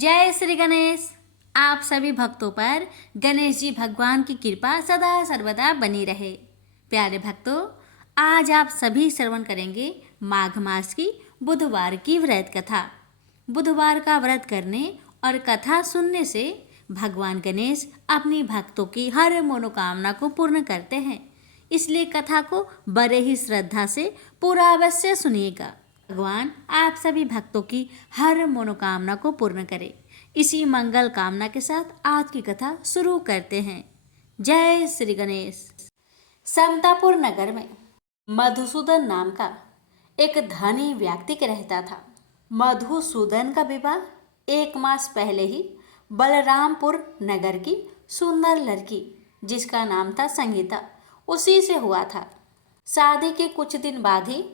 जय श्री गणेश। आप सभी भक्तों पर गणेश जी भगवान की कृपा सदा सर्वदा बनी रहे। प्यारे भक्तों, आज आप सभी श्रवण करेंगे माघ मास की बुधवार की व्रत कथा। बुधवार का व्रत करने और कथा सुनने से भगवान गणेश अपनी भक्तों की हर मनोकामना को पूर्ण करते हैं। इसलिए कथा को बड़े ही श्रद्धा से पूरा अवश्य सुनिएगा। भगवान आप सभी भक्तों की हर मनोकामना को पूर्ण करे। इसी मंगल कामना के साथ आज की कथा शुरू करते हैं। जय श्री गणेश। समतापुर नगर में मधुसूदन नाम का एक धनी व्यक्ति रहता था। मधुसूदन का विवाह 1 मास पहले ही बलरामपुर नगर की सुंदर लड़की जिसका नाम था संगीता, उसी से हुआ था। शादी के कुछ दिन बाद ही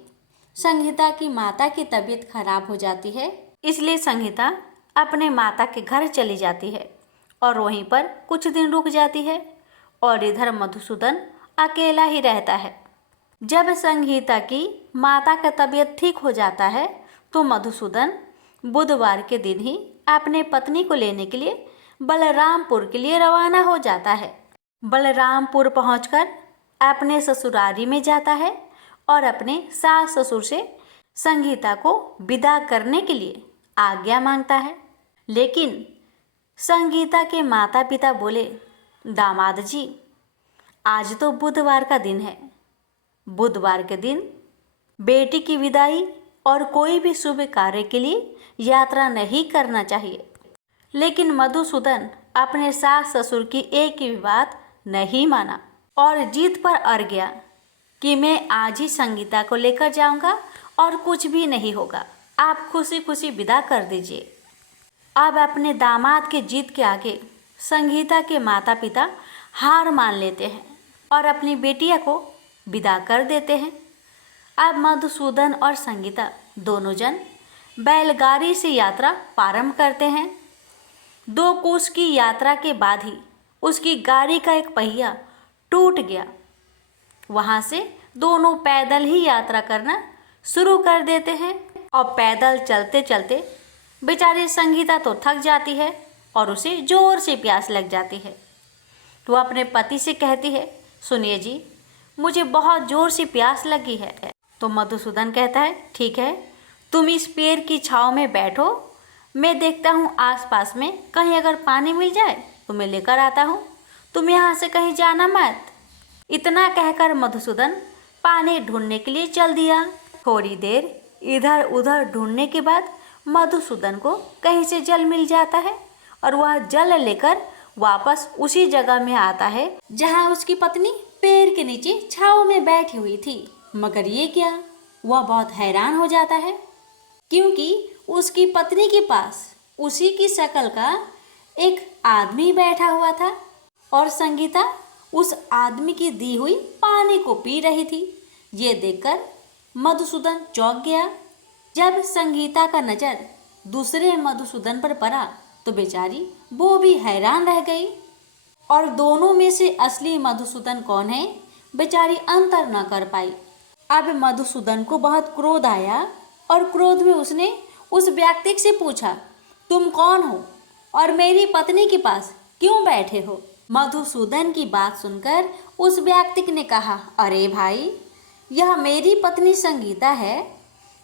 संगीता की माता की तबीयत खराब हो जाती है। इसलिए संगीता अपने माता के घर चली जाती है और वहीं पर कुछ दिन रुक जाती है और इधर मधुसूदन अकेला ही रहता है। जब संगीता की माता का तबीयत ठीक हो जाता है तो मधुसूदन बुधवार के दिन ही अपने पत्नी को लेने के लिए बलरामपुर के लिए रवाना हो जाता है। बलरामपुर पहुंचकर अपने ससुरारी में जाता है और अपने सास ससुर से संगीता को विदा करने के लिए आज्ञा मांगता है। लेकिन संगीता के माता पिता बोले, दामाद जी, आज तो बुधवार का दिन है। बुधवार के दिन बेटी की विदाई और कोई भी शुभ कार्य के लिए यात्रा नहीं करना चाहिए। लेकिन मधुसूदन अपने सास ससुर की एक ही बात नहीं माना और जिद पर अड़ गया कि मैं आज ही संगीता को लेकर जाऊंगा और कुछ भी नहीं होगा, आप खुशी खुशी विदा कर दीजिए। अब अपने दामाद के जिद के आगे संगीता के माता पिता हार मान लेते हैं और अपनी बेटिया को विदा कर देते हैं। अब मधुसूदन और संगीता दोनों जन बैलगाड़ी से यात्रा प्रारंभ करते हैं। 2 कोस की यात्रा के बाद ही उसकी गाड़ी का एक पहिया टूट गया। वहाँ से दोनों पैदल ही यात्रा करना शुरू कर देते हैं और पैदल चलते चलते बेचारी संगीता तो थक जाती है और उसे जोर से प्यास लग जाती है। तो वह अपने पति से कहती है, सुनिए जी, मुझे बहुत जोर से प्यास लगी है। तो मधुसूदन कहता है, ठीक है, तुम इस पेड़ की छाँव में बैठो, मैं देखता हूँ आसपास में कहीं अगर पानी मिल जाए तो मैं लेकर आता हूँ, तुम यहाँ से कहीं जाना मत। इतना कहकर मधुसूदन पानी ढूंढने के लिए चल दिया। थोड़ी देर इधर उधर ढूंढने के बाद मधुसूदन को कहीं से जल मिल जाता है और वह जल लेकर वापस उसी जगह में आता है जहाँ उसकी पत्नी पेड़ के नीचे छाँव में बैठी हुई थी। मगर ये क्या, वह बहुत हैरान हो जाता है क्योंकि उसकी पत्नी के पास उसी की शक्ल का एक आदमी बैठा हुआ था और संगीता उस आदमी की दी हुई पानी को पी रही थी। ये देखकर मधुसूदन चौंक गया। जब संगीता का नज़र दूसरे मधुसूदन पर पड़ा तो बेचारी वो भी हैरान रह गई और दोनों में से असली मधुसूदन कौन है बेचारी अंतर न कर पाई। अब मधुसूदन को बहुत क्रोध आया और क्रोध में उसने उस व्यक्ति से पूछा, तुम कौन हो और मेरी पत्नी के पास क्यों बैठे हो? मधुसूदन की बात सुनकर उस व्यक्ति ने कहा, अरे भाई, यह मेरी पत्नी संगीता है।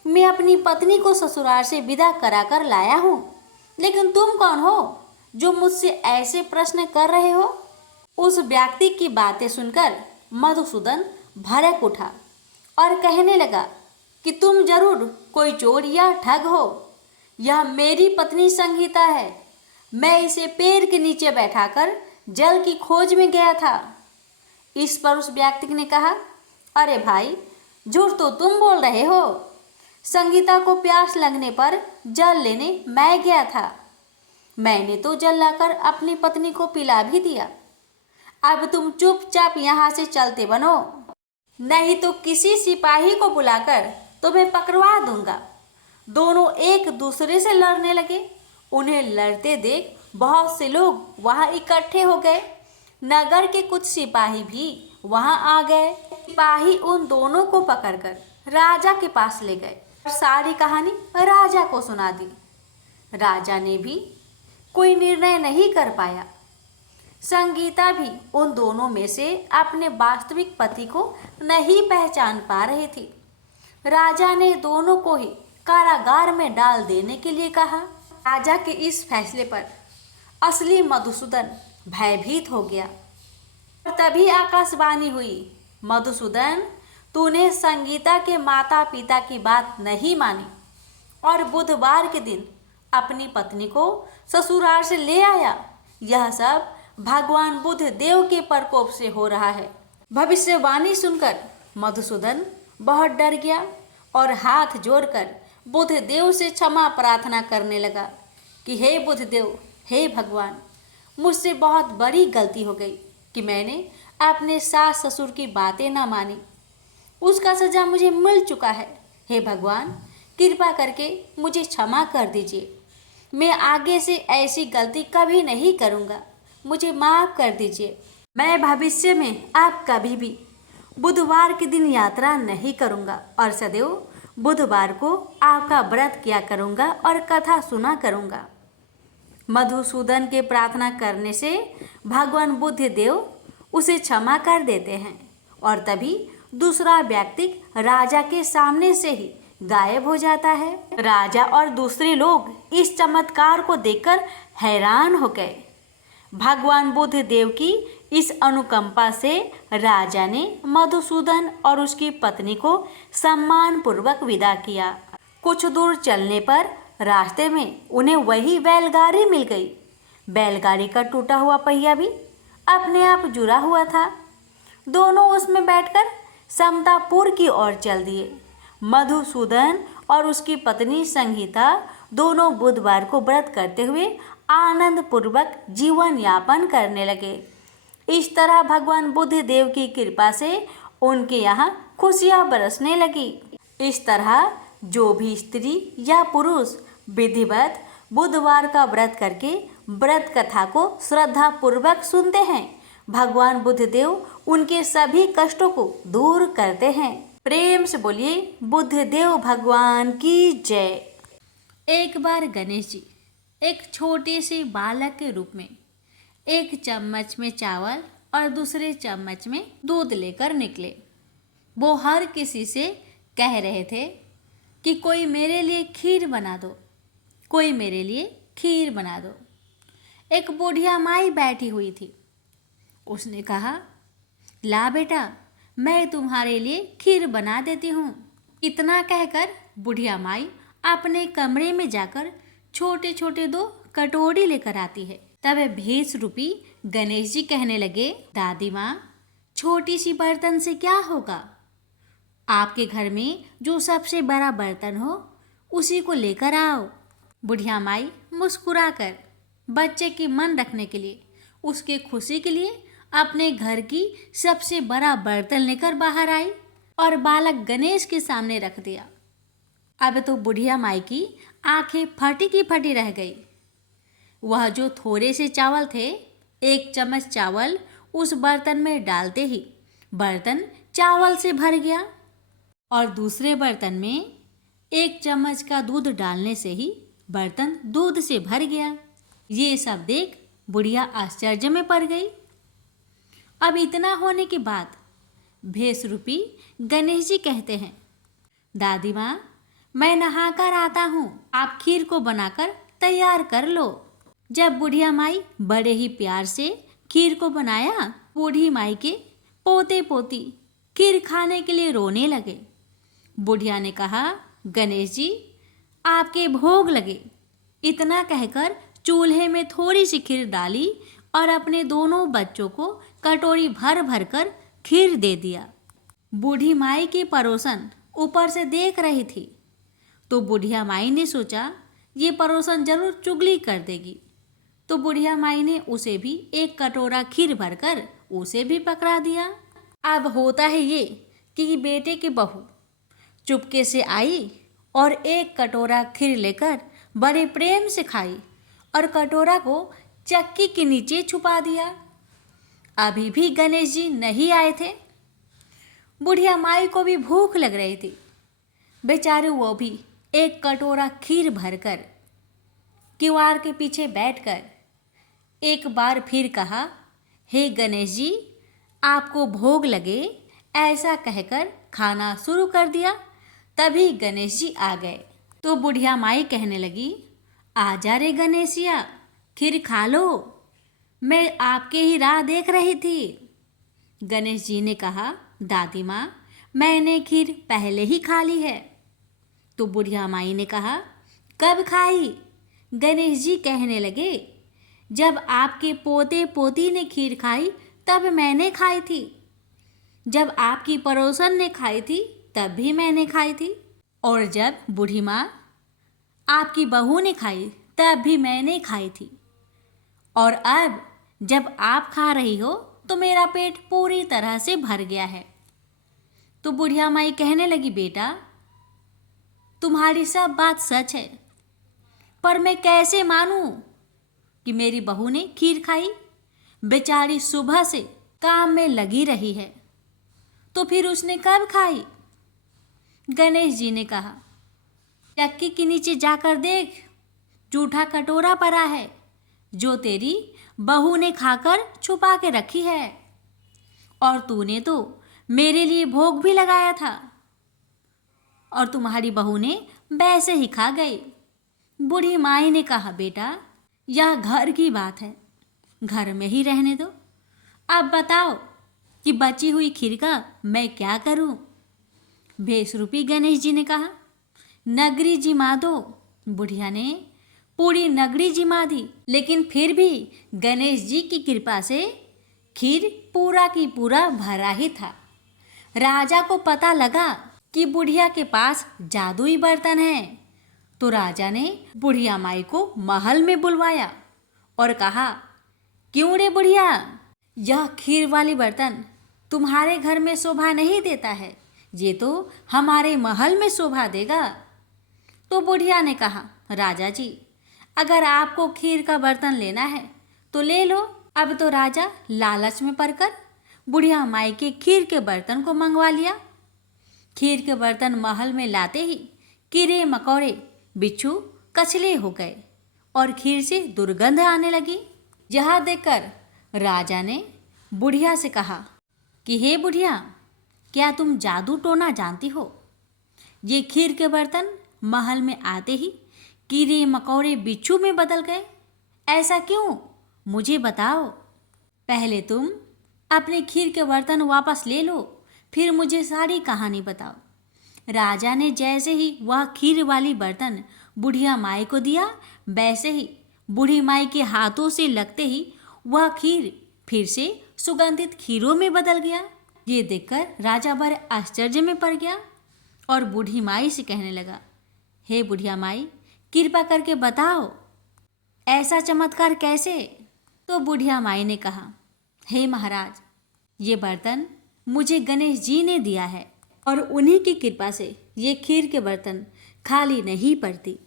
मैं अपनी पत्नी को ससुराल से विदा कराकर लाया हूँ, लेकिन तुम कौन हो जो मुझसे ऐसे प्रश्न कर रहे हो? उस व्यक्ति की बातें सुनकर मधुसूदन भड़क उठा और कहने लगा कि तुम जरूर कोई चोर या ठग हो। यह मेरी पत्नी संगीता है। मैं इसे पेड़ के नीचे बैठाकर जल की खोज में गया था। इस पर उस व्यक्ति ने कहा, अरे भाई, झूठ तो तुम बोल रहे हो। संगीता को प्यास लगने पर जल लेने मैं गया था। मैंने तो जल लाकर अपनी पत्नी को पिला भी दिया। अब तुम चुपचाप यहाँ से चलते बनो, नहीं तो किसी सिपाही को बुलाकर तुम्हें पकड़वा दूंगा। दोनों एक दूसरे से लड़ने लगे। उन्हें लड़ते देख बहुत से लोग वहां इकट्ठे हो गए। नगर के कुछ सिपाही भी वहां आ गए। सिपाही उन दोनों को पकड़कर राजा के पास ले गए और सारी कहानी राजा को सुना दी। राजा ने भी कोई निर्णय नहीं कर पाया। संगीता भी उन दोनों में से अपने वास्तविक पति को नहीं पहचान पा रही थी। राजा ने दोनों को ही कारागार में डाल देने के लिए कहा। राजा के इस फैसले पर असली मधुसूदन भयभीत हो गया। तभी आकाशवाणी हुई, मधुसूदन, तूने संगीता के माता पिता की बात नहीं मानी और बुधवार के दिन अपनी पत्नी को ससुराल से ले आया। यह सब भगवान बुद्ध देव के प्रकोप से हो रहा है। भविष्यवाणी सुनकर मधुसूदन बहुत डर गया और हाथ जोड़कर बुद्ध देव से क्षमा प्रार्थना करने लगा कि हे बुद्ध देव, हे भगवान, मुझसे बहुत बड़ी गलती हो गई कि मैंने अपने सास ससुर की बातें न मानी। उसका सजा मुझे मिल चुका है। हे भगवान, कृपा करके मुझे क्षमा कर दीजिए। मैं आगे से ऐसी गलती कभी नहीं करूँगा। मुझे माफ़ कर दीजिए। मैं भविष्य में आप कभी भी बुधवार के दिन यात्रा नहीं करूँगा और सदैव बुधवार को आपका व्रत किया करूँगा और कथा सुना करूँगा। मधुसूदन के प्रार्थना करने से भगवान बुद्ध देव उसे क्षमा कर देते हैं और तभी दूसरा व्यक्ति राजा के सामने से ही गायब हो जाता है। राजा और दूसरे लोग इस चमत्कार को देखकर हैरान हो गए। भगवान बुद्ध देव की इस अनुकंपा से राजा ने मधुसूदन और उसकी पत्नी को सम्मान पूर्वक विदा किया। कुछ दूर चलने पर रास्ते में उन्हें वही बैलगाड़ी मिल गई। बैलगाड़ी का टूटा हुआ पहिया भी अपने आप जुड़ा हुआ था। दोनों उसमें बैठकर समतापुर की ओर चल दिए। मधुसूदन और उसकी पत्नी संगीता दोनों बुधवार को व्रत करते हुए आनंद पूर्वक जीवन यापन करने लगे। इस तरह भगवान बुद्ध देव की कृपा से उनके यहाँ खुशियाँ बरसने लगी। इस तरह जो भी स्त्री या पुरुष विधिवत बुधवार का व्रत करके व्रत कथा को श्रद्धा पूर्वक सुनते हैं, भगवान बुद्ध देव उनके सभी कष्टों को दूर करते हैं। प्रेम से बोलिए बुद्ध देव भगवान की जय। एक बार गणेश जी एक छोटे से बालक के रूप में एक चम्मच में चावल और दूसरे चम्मच में दूध लेकर निकले। वो हर किसी से कह रहे थे कि कोई मेरे लिए खीर बना दो, कोई मेरे लिए खीर बना दो। एक बुढ़िया माई बैठी हुई थी। उसने कहा, ला बेटा, मैं तुम्हारे लिए खीर बना देती हूँ। इतना कहकर बुढ़िया माई अपने कमरे में जाकर छोटे छोटे 2 कटोरी लेकर आती है। तब भेष रूपी गणेश जी कहने लगे, दादी माँ, छोटी सी बर्तन से क्या होगा? आपके घर में जो सबसे बड़ा बर्तन हो उसी को लेकर आओ। बुढ़िया माई मुस्कुराकर बच्चे की मन रखने के लिए, उसके खुशी के लिए अपने घर की सबसे बड़ा बर्तन लेकर बाहर आई और बालक गणेश के सामने रख दिया। अब तो बुढ़िया माई की आंखें फटी की फटी रह गई। वह जो थोड़े से चावल थे, 1 चम्मच चावल उस बर्तन में डालते ही बर्तन चावल से भर गया और दूसरे बर्तन में 1 चम्मच का दूध डालने से ही बर्तन दूध से भर गया। ये सब देख बुढ़िया आश्चर्य में पड़ गई। अब इतना होने के बाद भेष रूपी गणेश जी कहते हैं, दादी माँ, मैं नहाकर आता हूँ, आप खीर को बनाकर तैयार कर लो। जब बुढ़िया माई बड़े ही प्यार से खीर को बनाया, बूढ़ी माई के पोते पोती खीर खाने के लिए रोने लगे। बुढ़िया ने कहा, गणेश जी, आपके भोग लगे। इतना कहकर चूल्हे में थोड़ी सी खीर डाली और अपने दोनों बच्चों को कटोरी भर भर कर खीर दे दिया। बूढ़ी माई की पड़ोसन ऊपर से देख रही थी तो बुढ़िया माई ने सोचा ये पड़ोसन जरूर चुगली कर देगी, तो बुढ़िया माई ने उसे भी 1 कटोरा खीर भरकर उसे भी पकड़ा दिया। अब होता है ये कि बेटे की बहू चुपके से आई और 1 कटोरा खीर लेकर बड़े प्रेम से खाई और कटोरा को चक्की के नीचे छुपा दिया। अभी भी गणेश जी नहीं आए थे। बुढ़िया माई को भी भूख लग रही थी। बेचारे वो भी 1 कटोरा खीर भरकर किवाड़ के पीछे बैठकर एक बार फिर कहा, हे गणेश जी, आपको भोग लगे, ऐसा कहकर खाना शुरू कर दिया। तभी गणेश जी आ गए तो बुढ़िया माई कहने लगी, आजा रे गणेशिया, खीर खा लो, मैं आपके ही राह देख रही थी। गणेश जी ने कहा, दादी माँ, मैंने खीर पहले ही खा ली है। तो बुढ़िया माई ने कहा, कब खाई? गणेश जी कहने लगे, जब आपके पोते पोती ने खीर खाई तब मैंने खाई थी, जब आपकी पड़ोसन ने खाई थी तब भी मैंने खाई थी, और जब बूढ़ी माँ आपकी बहू ने खाई तब भी मैंने खाई थी, और अब जब आप खा रही हो तो मेरा पेट पूरी तरह से भर गया है। तो बुढ़िया माई कहने लगी, बेटा, तुम्हारी सब बात सच है, पर मैं कैसे मानूं कि मेरी बहू ने खीर खाई? बेचारी सुबह से काम में लगी रही है, तो फिर उसने कब खाई? गणेश जी ने कहा, चक्की के नीचे जाकर देख, जूठा कटोरा पड़ा है जो तेरी बहू ने खाकर छुपा के रखी है, और तूने तो मेरे लिए भोग भी लगाया था, और तुम्हारी बहू ने वैसे ही खा गई। बूढ़ी माई ने कहा, बेटा, यह घर की बात है, घर में ही रहने दो। अब बताओ कि बची हुई खीर का मैं क्या करूं? बेसरूपी गणेश जी ने कहा, नगरी जिमा दो। बुढ़िया ने पूरी नगरी जिमा दी, लेकिन फिर भी गणेश जी की कृपा से खीर पूरा की पूरा भरा ही था। राजा को पता लगा कि बुढ़िया के पास जादुई बर्तन है, तो राजा ने बुढ़िया माई को महल में बुलवाया और कहा, क्यों रे बुढ़िया, यह खीर वाली बर्तन तुम्हारे घर में शोभा नहीं देता है, ये तो हमारे महल में शोभा देगा। तो बुढ़िया ने कहा, राजा जी, अगर आपको खीर का बर्तन लेना है तो ले लो। अब तो राजा लालच में पड़कर बुढ़िया माई के खीर के बर्तन को मंगवा लिया। खीर के बर्तन महल में लाते ही कीड़े मकोड़े, बिच्छू, कछले हो गए और खीर से दुर्गंध आने लगी। यह देखकर राजा ने बुढ़िया से कहा कि हे बुढ़िया, क्या तुम जादू टोना जानती हो? ये खीर के बर्तन महल में आते ही कीड़े मकोड़े बिच्छू में बदल गए, ऐसा क्यों? मुझे बताओ। पहले तुम अपने खीर के बर्तन वापस ले लो, फिर मुझे सारी कहानी बताओ। राजा ने जैसे ही वह खीर वाली बर्तन बुढ़िया माई को दिया, वैसे ही बूढ़ी माई के हाथों से लगते ही वह खीर फिर से सुगंधित खीरों में बदल गया। ये देखकर राजा बड़े आश्चर्य में पड़ गया और बूढ़ी माई से कहने लगा, हे बुढ़िया माई, कृपा करके बताओ, ऐसा चमत्कार कैसे? तो बुढ़िया माई ने कहा, हे महाराज, ये बर्तन मुझे गणेश जी ने दिया है और उन्हीं की कृपा से ये खीर के बर्तन खाली नहीं पड़ती।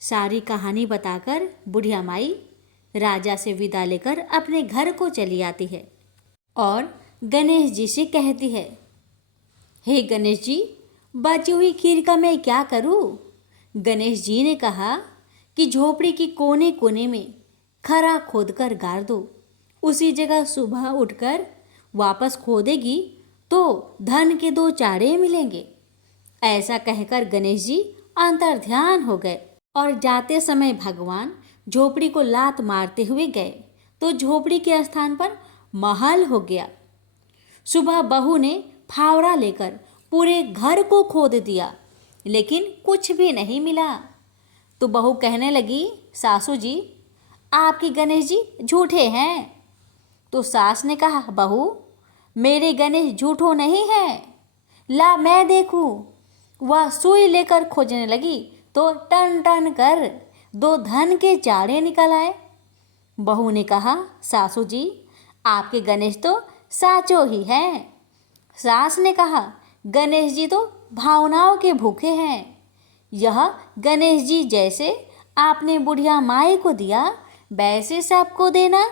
सारी कहानी बताकर बुढ़िया माई राजा से विदा लेकर अपने घर को चली आती है और गणेश जी से कहती है, हे गणेश जी, बची हुई खीर का मैं क्या करूं? गणेश जी ने कहा कि झोपड़ी की कोने कोने में खरा खोदकर गाड़ दो, उसी जगह सुबह उठकर वापस खोदेगी तो धन के 2 चाड़े मिलेंगे। ऐसा कहकर गणेश जी अंतर्ध्यान हो गए और जाते समय भगवान झोपड़ी को लात मारते हुए गए तो झोपड़ी के स्थान पर महल हो गया। सुबह बहू ने फावड़ा लेकर पूरे घर को खोद दिया, लेकिन कुछ भी नहीं मिला। तो बहू कहने लगी, सासू जी, आपके गणेश जी झूठे हैं। तो सास ने कहा, बहू, मेरे गणेश झूठो नहीं है, ला मैं देखूं। वह सुई लेकर खोजने लगी तो टन टन कर 2 धन के चाड़े निकल आए। बहू ने कहा, सासू जी, आपके गणेश तो साचो ही हैं। सास ने कहा, गणेश जी तो भावनाओं के भूखे हैं। यह गणेश जी जैसे आपने बुढ़िया माई को दिया, वैसे सबको देना।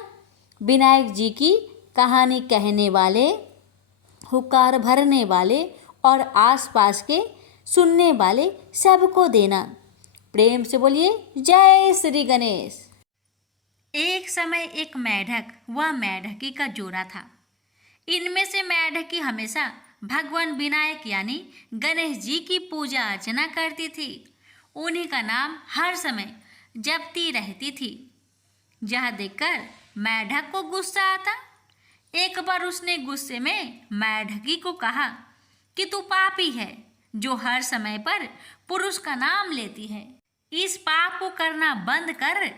विनायक जी की कहानी कहने वाले, हुक्कार भरने वाले और आसपास के सुनने वाले सबको देना। प्रेम से बोलिए जय श्री गणेश। एक समय एक मेढक व मेढकी का जोड़ा था। इनमें से मेढकी हमेशा भगवान विनायक यानी गणेश जी की पूजा अर्चना करती थी। उन्हीं का नाम हर समय जपती रहती थी। यह देखकर मेढक को गुस्सा आता। एक बार उसने गुस्से में मेढकी को कहा कि तू पापी है जो हर समय पर पुरुष का नाम लेती है। इस पाप को करना बंद कर।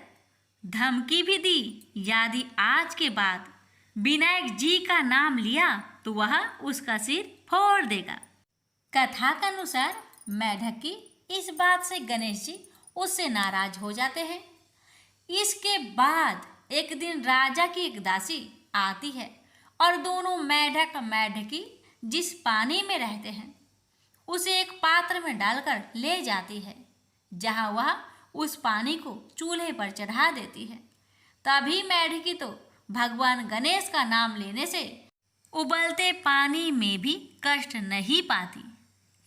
धमकी भी दी, यदि आज के बाद विनायक जी का नाम लिया तो वह उसका सिर फोड़ देगा। कथा के अनुसार मेढकी इस बात से गणेश जी उससे नाराज हो जाते हैं। इसके बाद एक दिन राजा की एक दासी आती है और दोनों मेढक मेढकी जिस पानी में रहते हैं उसे एक पात्र में डालकर ले जाती है, जहां वह उस पानी को चूल्हे पर चढ़ा देती है। तभी मेढकी तो भगवान गणेश का नाम लेने से उबलते पानी में भी कष्ट नहीं पाती,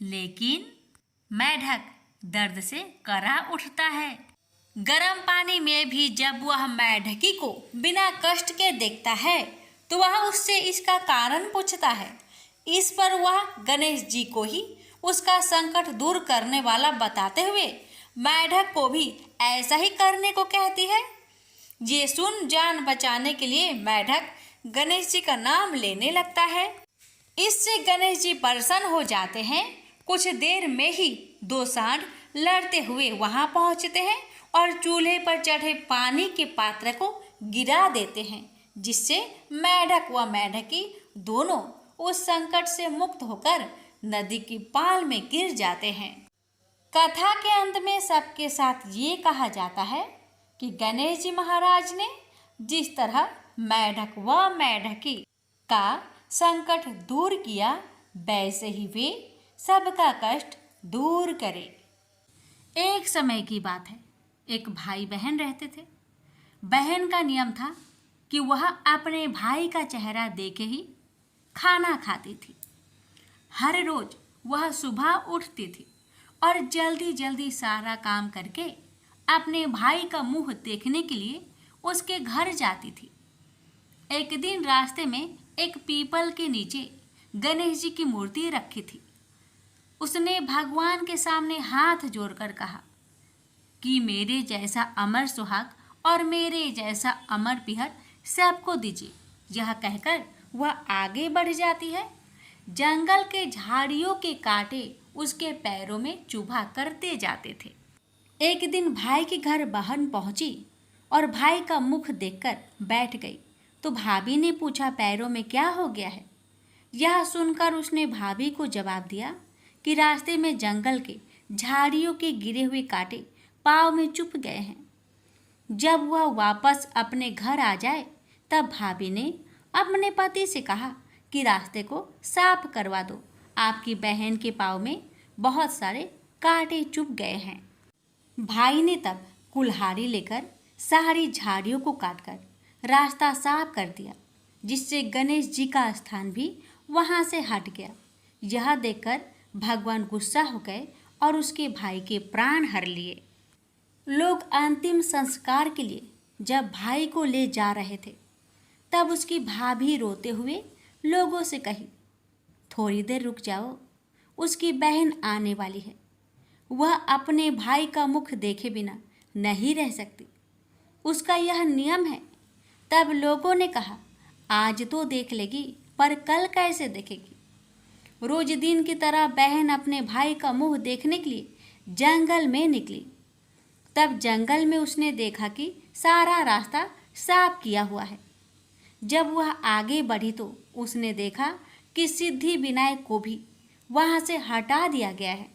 लेकिन मेढक दर्द से करा उठता है। गर्म पानी में भी जब वह मेढकी को बिना कष्ट के देखता है तो वह उससे इसका कारण पूछता है। इस पर वह गणेश जी को ही उसका संकट दूर करने वाला बताते हुए मेढक को भी ऐसा ही करने को कहती है। ये सुन जान बचाने के लिए मेढक गणेश जी का नाम लेने लगता है। इससे गणेश जी प्रसन्न हो जाते हैं। कुछ देर में ही दो सांड लड़ते हुए वहां पहुंचते हैं और चूल्हे पर चढ़े पानी के पात्र को गिरा देते हैं, जिससे मेढक व मेढकी दोनों उस संकट से मुक्त होकर नदी की पाल में गिर जाते हैं। कथा के अंत में सबके साथ ये कहा जाता है कि गणेश जी महाराज ने जिस तरह मेढक व मेढकी का संकट दूर किया, वैसे ही वे सबका कष्ट दूर करे। एक समय की बात है, एक भाई बहन रहते थे। बहन का नियम था कि वह अपने भाई का चेहरा देखे ही खाना खाती थी। हर रोज वह सुबह उठती थी और जल्दी जल्दी सारा काम करके अपने भाई का मुंह देखने के लिए उसके घर जाती थी। एक दिन रास्ते में एक पीपल के नीचे गणेश जी की मूर्ति रखी थी। उसने भगवान के सामने हाथ जोड़कर कहा कि मेरे जैसा अमर सुहाग और मेरे जैसा अमर पिहर सबको दीजिए। यह कहकर वह आगे बढ़ जाती है। जंगल के झाड़ियों के कांटे उसके पैरों में चुभा करते जाते थे। एक दिन भाई के घर बहन पहुंची और भाई का मुख देखकर बैठ गई तो भाभी ने पूछा, पैरों में क्या हो गया है? यह सुनकर उसने भाभी को जवाब दिया कि रास्ते में जंगल के झाड़ियों के गिरे हुए कांटे पाँव में चुभ गए हैं। जब वह वापस अपने घर आ जाए तब भाभी ने अपने पति से कहा कि रास्ते को साफ करवा दो, आपकी बहन के पाँव में बहुत सारे कांटे चुभ गए हैं। भाई ने तब कुल्हाड़ी लेकर सारी झाड़ियों को काटकर रास्ता साफ कर दिया, जिससे गणेश जी का स्थान भी वहां से हट गया। यह देखकर भगवान गुस्सा हो गए और उसके भाई के प्राण हर लिए। लोग अंतिम संस्कार के लिए जब भाई को ले जा रहे थे तब उसकी भाभी रोते हुए लोगों से कही, थोड़ी देर रुक जाओ, उसकी बहन आने वाली है। वह अपने भाई का मुख देखे बिना नहीं रह सकती, उसका यह नियम है। तब लोगों ने कहा, आज तो देख लेगी पर कल कैसे देखेगी? रोज दिन की तरह बहन अपने भाई का मुंह देखने के लिए जंगल में निकली। तब जंगल में उसने देखा कि सारा रास्ता साफ किया हुआ है। जब वह आगे बढ़ी तो उसने देखा कि सिद्धि विनायक को भी वहां से हटा दिया गया है।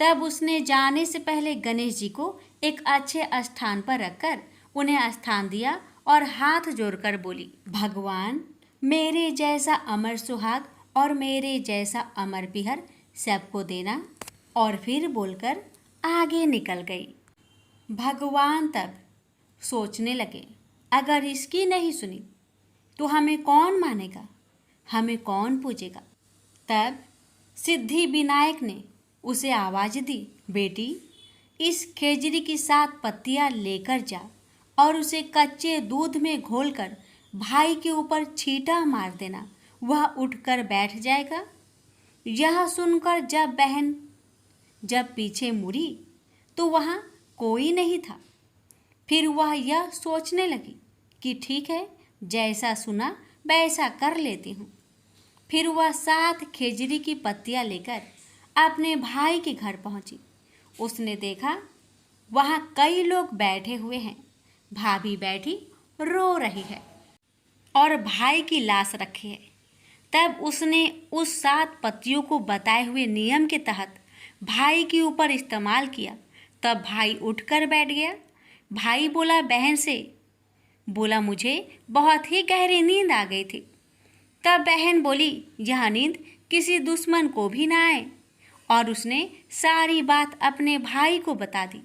तब उसने जाने से पहले गणेश जी को एक अच्छे स्थान पर रखकर उन्हें स्थान दिया और हाथ जोड़कर बोली, भगवान मेरे जैसा अमर सुहाग और मेरे जैसा अमर पिहर सबको देना। और फिर बोलकर आगे निकल गई। भगवान तब सोचने लगे, अगर इसकी नहीं सुनी तो हमें कौन मानेगा, हमें कौन पूजेगा? तब सिद्धि विनायक ने उसे आवाज़ दी, बेटी इस खेजड़ी की 7 पत्तियां लेकर जा और उसे कच्चे दूध में घोलकर भाई के ऊपर छींटा मार देना, वह उठकर बैठ जाएगा। यह सुनकर जब पीछे मुड़ी तो वहाँ कोई नहीं था। फिर वह यह सोचने लगी कि ठीक है, जैसा सुना वैसा कर लेती हूँ। फिर वह 7 खेजड़ी की पत्तियां लेकर अपने भाई के घर पहुंची। उसने देखा वहाँ कई लोग बैठे हुए हैं। भाभी बैठी रो रही है और भाई की लाश रखी है। तब उसने उस 7 पत्तियों को बताए हुए नियम के तहत भाई के ऊपर इस्तेमाल किया। तब भाई उठकर बैठ गया। भाई बोला बहन से, बोला मुझे बहुत ही गहरी नींद आ गई थी। तब बहन बोली यह नींद किसी दुश्मन को भी ना आए, और उसने सारी बात अपने भाई को बता दी।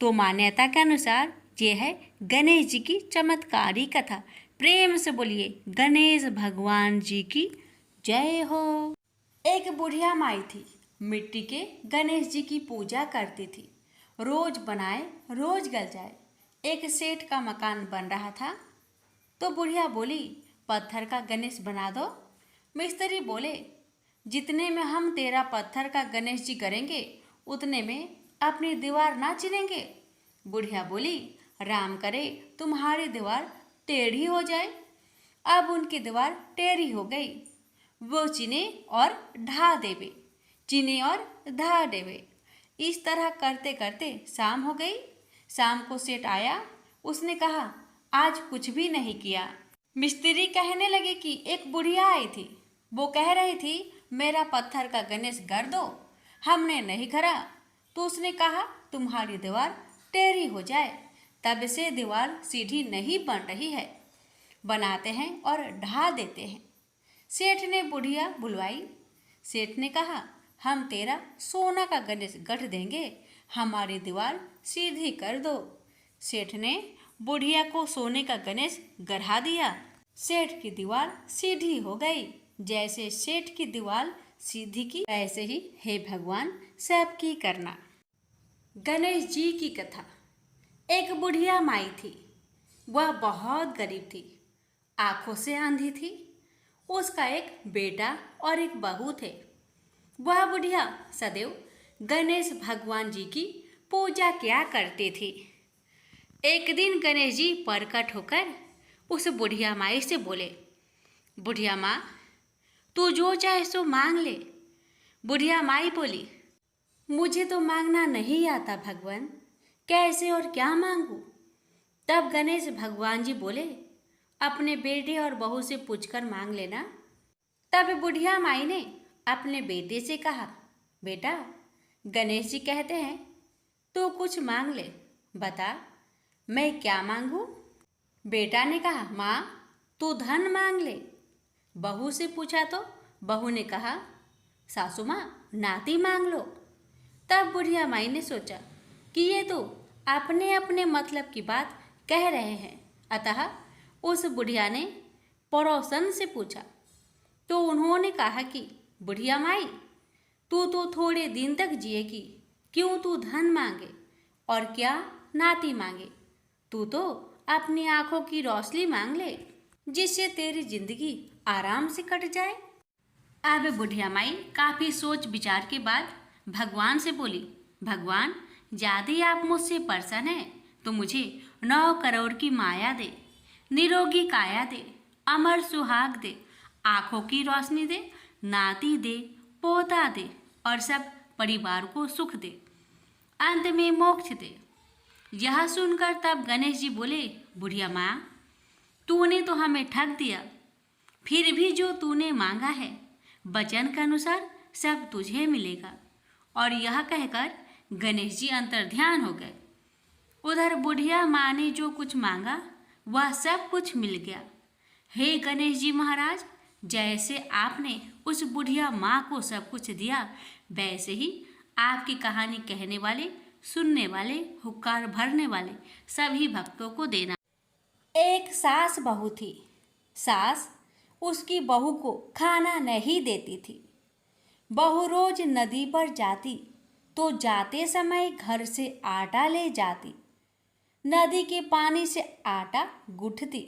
तो मान्यता के अनुसार ये है गणेश जी की चमत्कारी कथा। प्रेम से बोलिए गणेश भगवान जी की जय हो। एक बुढ़िया माई थी, मिट्टी के गणेश जी की पूजा करती थी। रोज बनाए रोज गल जाए। एक सेठ का मकान बन रहा था तो बुढ़िया बोली पत्थर का गणेश बना दो। मिस्त्री बोले जितने में हम तेरा पत्थर का गणेश जी करेंगे उतने में अपनी दीवार ना चिनेंगे। बुढ़िया बोली राम करे तुम्हारी दीवार टेढ़ी हो जाए। अब उनकी दीवार टेढ़ी हो गई। वो चिने और ढा देवे, चिने और ढा देवे। इस तरह करते करते शाम हो गई। शाम को सेठ आया। उसने कहा आज कुछ भी नहीं किया। मिस्त्री कहने लगे कि एक बुढ़िया आई थी, वो कह रही थी मेरा पत्थर का गणेश कर दो। हमने नहीं करा तो उसने कहा तुम्हारी दीवार टेढ़ी हो जाए। तब से दीवार सीधी नहीं बन रही है। बनाते हैं और ढा देते हैं। सेठ ने बुढ़िया बुलवाई। सेठ ने कहा हम तेरा सोना का गणेश गढ़ देंगे, हमारी दीवार सीधी कर दो। सेठ ने बुढ़िया को सोने का गणेश गढ़ा दिया। सेठ की दीवार सीधी हो गई। जैसे सेठ की दीवार सीधी की वैसे ही हे भगवान सबकी करना। गणेश जी की कथा। एक बुढ़िया माई थी। वह बहुत गरीब थी, आंखों से अंधी थी। उसका एक बेटा और एक बहू थे। वह बुढ़िया सदैव गणेश भगवान जी की पूजा किया करती थी। एक दिन गणेश जी प्रकट होकर उस बुढ़िया माई से बोले बुढ़िया माँ तू जो चाहे सो मांग ले। बुढ़िया माई बोली मुझे तो मांगना नहीं आता भगवान, कैसे और क्या मांगू। तब गणेश भगवान जी बोले अपने बेटे और बहू से पूछकर मांग लेना। तब बुढ़िया माई ने अपने बेटे से कहा बेटा गणेश जी कहते हैं तू कुछ मांग ले, बता मैं क्या मांगू। बेटा ने कहा माँ तू धन मांग ले। बहू से पूछा तो बहू ने कहा सासू माँ नाती मांग लो। तब बुढ़िया माई ने सोचा कि ये तो अपने अपने मतलब की बात कह रहे हैं। अतः उस बुढ़िया ने पड़ोसन से पूछा तो उन्होंने कहा कि बुढ़िया माई तू तो थोड़े दिन तक जिएगी, क्यों तू धन मांगे और क्या नाती मांगे। तू तो अपनी आंखों की रोशनी मांग ले, जिससे तेरी जिंदगी आराम से कट जाए। अब बुढ़िया माई काफ़ी सोच विचार के बाद भगवान से बोली भगवान यदि आप मुझसे प्रसन्न हैं तो मुझे 9 करोड़ की माया दे, निरोगी काया दे, अमर सुहाग दे, आँखों की रोशनी दे, नाती दे, पोता दे और सब परिवार को सुख दे, अंत में मोक्ष दे। यह सुनकर तब गणेश जी बोले बुढ़िया माँ तूने तो हमें ठग दिया, फिर भी जो तूने मांगा है वचन के अनुसार सब तुझे मिलेगा। और यह कहकर गणेश जी अंतर्ध्यान हो गए। उधर बुढ़िया माँ ने जो कुछ मांगा वह सब कुछ मिल गया। हे गणेश जी महाराज, जैसे आपने उस बुढ़िया माँ को सब कुछ दिया वैसे ही आपकी कहानी कहने वाले, सुनने वाले, हुक्कार भरने वाले सभी भक्तों को देना। एक सास बहू थी। सास उसकी बहू को खाना नहीं देती थी। बहू रोज नदी पर जाती, तो जाते समय घर से आटा ले जाती, नदी के पानी से आटा गूंथती,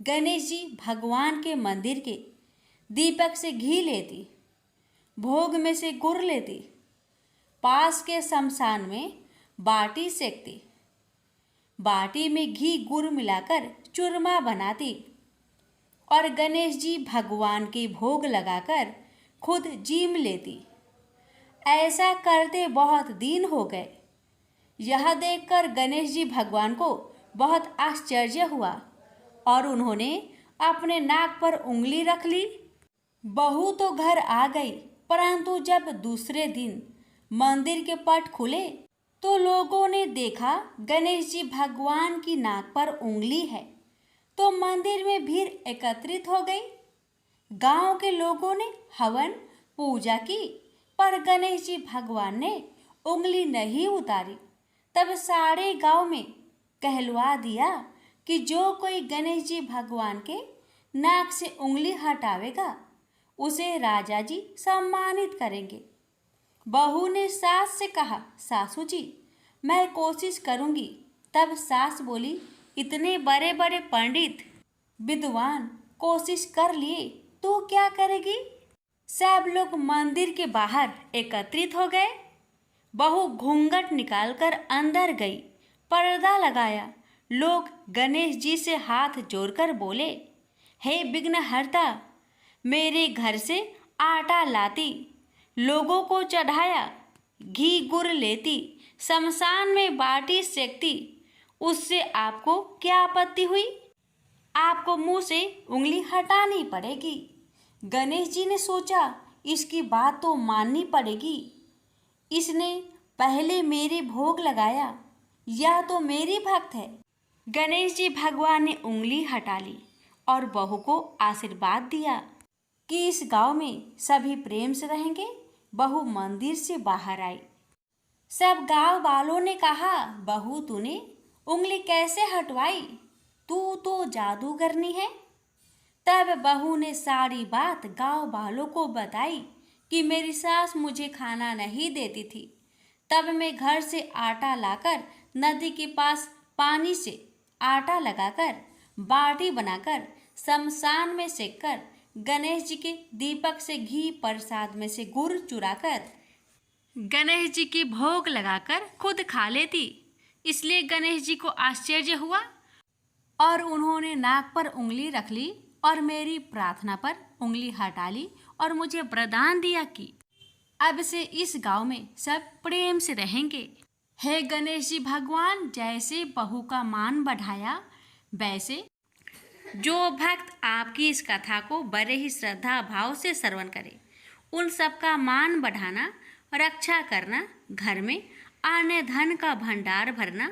गणेश जी भगवान के मंदिर के दीपक से घी लेती, भोग में से गुड़ लेती, पास के शमशान में बाटी सेकती, बाटी में घी गुड़ मिलाकर चूरमा बनाती और गणेश जी भगवान के भोग लगाकर खुद जीम लेती। ऐसा करते बहुत दिन हो गए। यह देखकर गणेश जी भगवान को बहुत आश्चर्य हुआ और उन्होंने अपने नाक पर उंगली रख ली। बहू तो घर आ गई, परंतु जब दूसरे दिन मंदिर के पट खुले तो लोगों ने देखा गणेश जी भगवान की नाक पर उंगली है, तो मंदिर में भीड़ एकत्रित हो गई। गांव के लोगों ने हवन पूजा की, पर गणेश जी भगवान ने उंगली नहीं उतारी। तब सारे गांव में कहलवा दिया कि जो कोई गणेश जी भगवान के नाक से उंगली हटावेगा उसे राजा जी सम्मानित करेंगे। बहू ने सास से कहा, सासू जी मैं कोशिश करूंगी। तब सास बोली, इतने बड़े बड़े पंडित विद्वान कोशिश कर लिए, तो क्या करेगी। सब लोग मंदिर के बाहर एकत्रित हो गए। बहू घूंघट निकालकर अंदर गई, पर्दा लगाया। लोग गणेश जी से हाथ जोड़कर बोले, हे विघ्नहर्ता, मेरे घर से आटा लाती, लोगों को चढ़ाया, घी गुड़ लेती, शमशान में बाटी सेकती, उससे आपको क्या आपत्ति हुई। आपको मुंह से उंगली हटानी पड़ेगी। गणेश जी ने सोचा, इसकी बात तो माननी पड़ेगी। इसने पहले मेरे भोग लगाया, यह तो मेरी भक्त है। गणेश जी भगवान ने उंगली हटा ली और बहू को आशीर्वाद दिया कि इस गांव में सभी प्रेम से रहेंगे। बहू मंदिर से बाहर आई। सब गांव वालों ने कहा, बहू तूने उंगली कैसे हटवाई, तू तो जादूगरनी है। तब बहू ने सारी बात गांव वालों को बताई कि मेरी सास मुझे खाना नहीं देती थी। तब मैं घर से आटा लाकर नदी के पास पानी से आटा लगाकर बाटी बनाकर शमशान में सेककर गणेश जी के दीपक से घी, प्रसाद में से गुड़ चुराकर गणेश जी के भोग लगाकर खुद खा लेती। इसलिए गणेश जी को आश्चर्य हुआ और उन्होंने नाक पर उंगली रख ली और मेरी प्रार्थना पर उंगली हटा ली और मुझे वरदान दिया कि अब से इस गांव में सब प्रेम से रहेंगे। हे गणेश जी भगवान, जैसे बहू का मान बढ़ाया, वैसे जो भक्त आपकी इस कथा को बड़े ही श्रद्धा भाव से श्रवण करे, उन सबका मान बढ़ाना, रक्षा करना, घर में अन्न धन का भंडार भरना।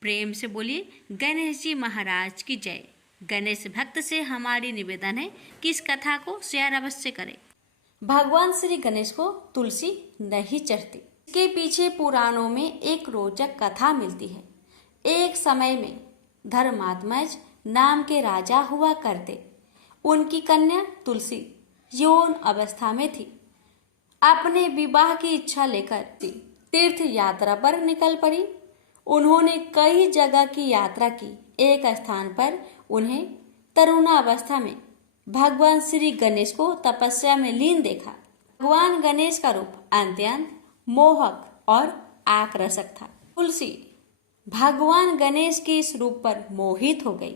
प्रेम से बोलिए गणेश जी महाराज की जय। गणेश भक्त से हमारी निवेदन है कि इस कथा को शेयर अवश्य करें। भगवान श्री गणेश को तुलसी नहीं चढ़ती। इसके पीछे पुराणों में एक रोचक कथा मिलती है। एक समय में धर्मात्मज नाम के राजा हुआ करते। उनकी कन्या तुलसी यौन अवस्था में थी। अपने विवाह की इच्छा लेकर तीर्थ यात्रा पर निकल पड़ी। उन्होंने कई जगह की यात्रा की। एक स्थान पर उन्हें तरुणावस्था में भगवान श्री गणेश को तपस्या में लीन देखा। भगवान गणेश का रूप अत्यंत मोहक और आकर्षक था। तुलसी भगवान गणेश के इस रूप पर मोहित हो गई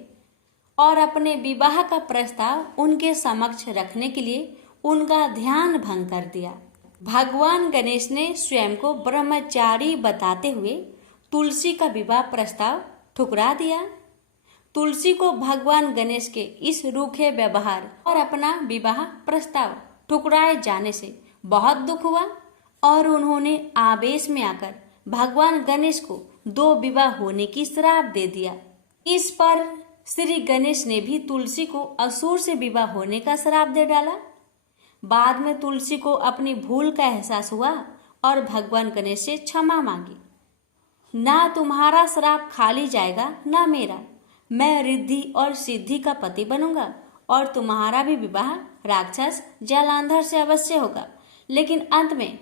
और अपने विवाह का प्रस्ताव उनके समक्ष रखने के लिए उनका ध्यान भंग कर दिया। भगवान गणेश ने स्वयं को ब्रह्मचारी बताते हुए तुलसी का विवाह प्रस्ताव ठुकरा दिया। तुलसी को भगवान गणेश के इस रूखे व्यवहार और अपना विवाह प्रस्ताव ठुकराए जाने से बहुत दुख हुआ और उन्होंने आवेश में आकर भगवान गणेश को 2 विवाह होने की श्राप दे दिया। इस पर श्री गणेश ने भी तुलसी को असुर से विवाह होने का श्राप दे डाला। बाद में तुलसी को अपनी भूल का एहसास हुआ और भगवान गणेश से क्षमा मांगी। ना तुम्हारा श्राप खाली जाएगा ना मेरा। मैं रिद्धि और सिद्धि का पति बनूंगा और तुम्हारा भी विवाह राक्षस जलांधर से अवश्य होगा। लेकिन अंत में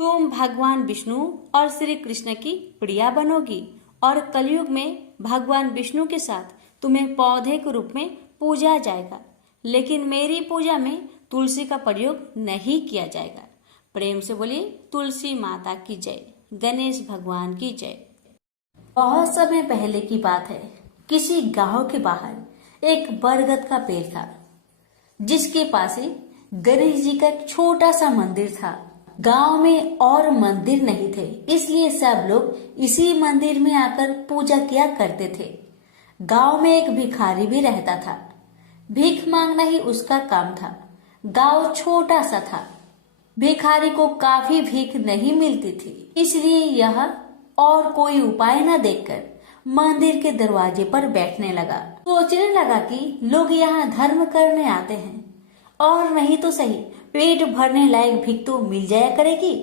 तुम भगवान विष्णु और श्री कृष्ण की प्रिया बनोगी और कलयुग में भगवान विष्णु के साथ तुम्हें पौधे के रूप में पूजा जाएगा, लेकिन मेरी पूजा में तुलसी का प्रयोग नहीं किया जाएगा। प्रेम से बोलिए तुलसी माता की जय, गणेश भगवान की जय। बहुत समय पहले की बात है, किसी गांव के बाहर एक बरगद का पेड़ था, जिसके पास ही गणेश जी का एक छोटा सा मंदिर था। गांव में और मंदिर नहीं थे, इसलिए सब लोग इसी मंदिर में आकर पूजा किया करते थे। गांव में एक भिखारी भी रहता था। भीख मांगना ही उसका काम था। गांव छोटा सा था, भिखारी को काफी भीख नहीं मिलती थी, इसलिए यह और कोई उपाय न देखकर मंदिर के दरवाजे पर बैठने लगा। सोचने लगा कि लोग यहाँ धर्म करने आते हैं और नहीं तो सही पेट भरने लायक भीख तो मिल जाया करेगी।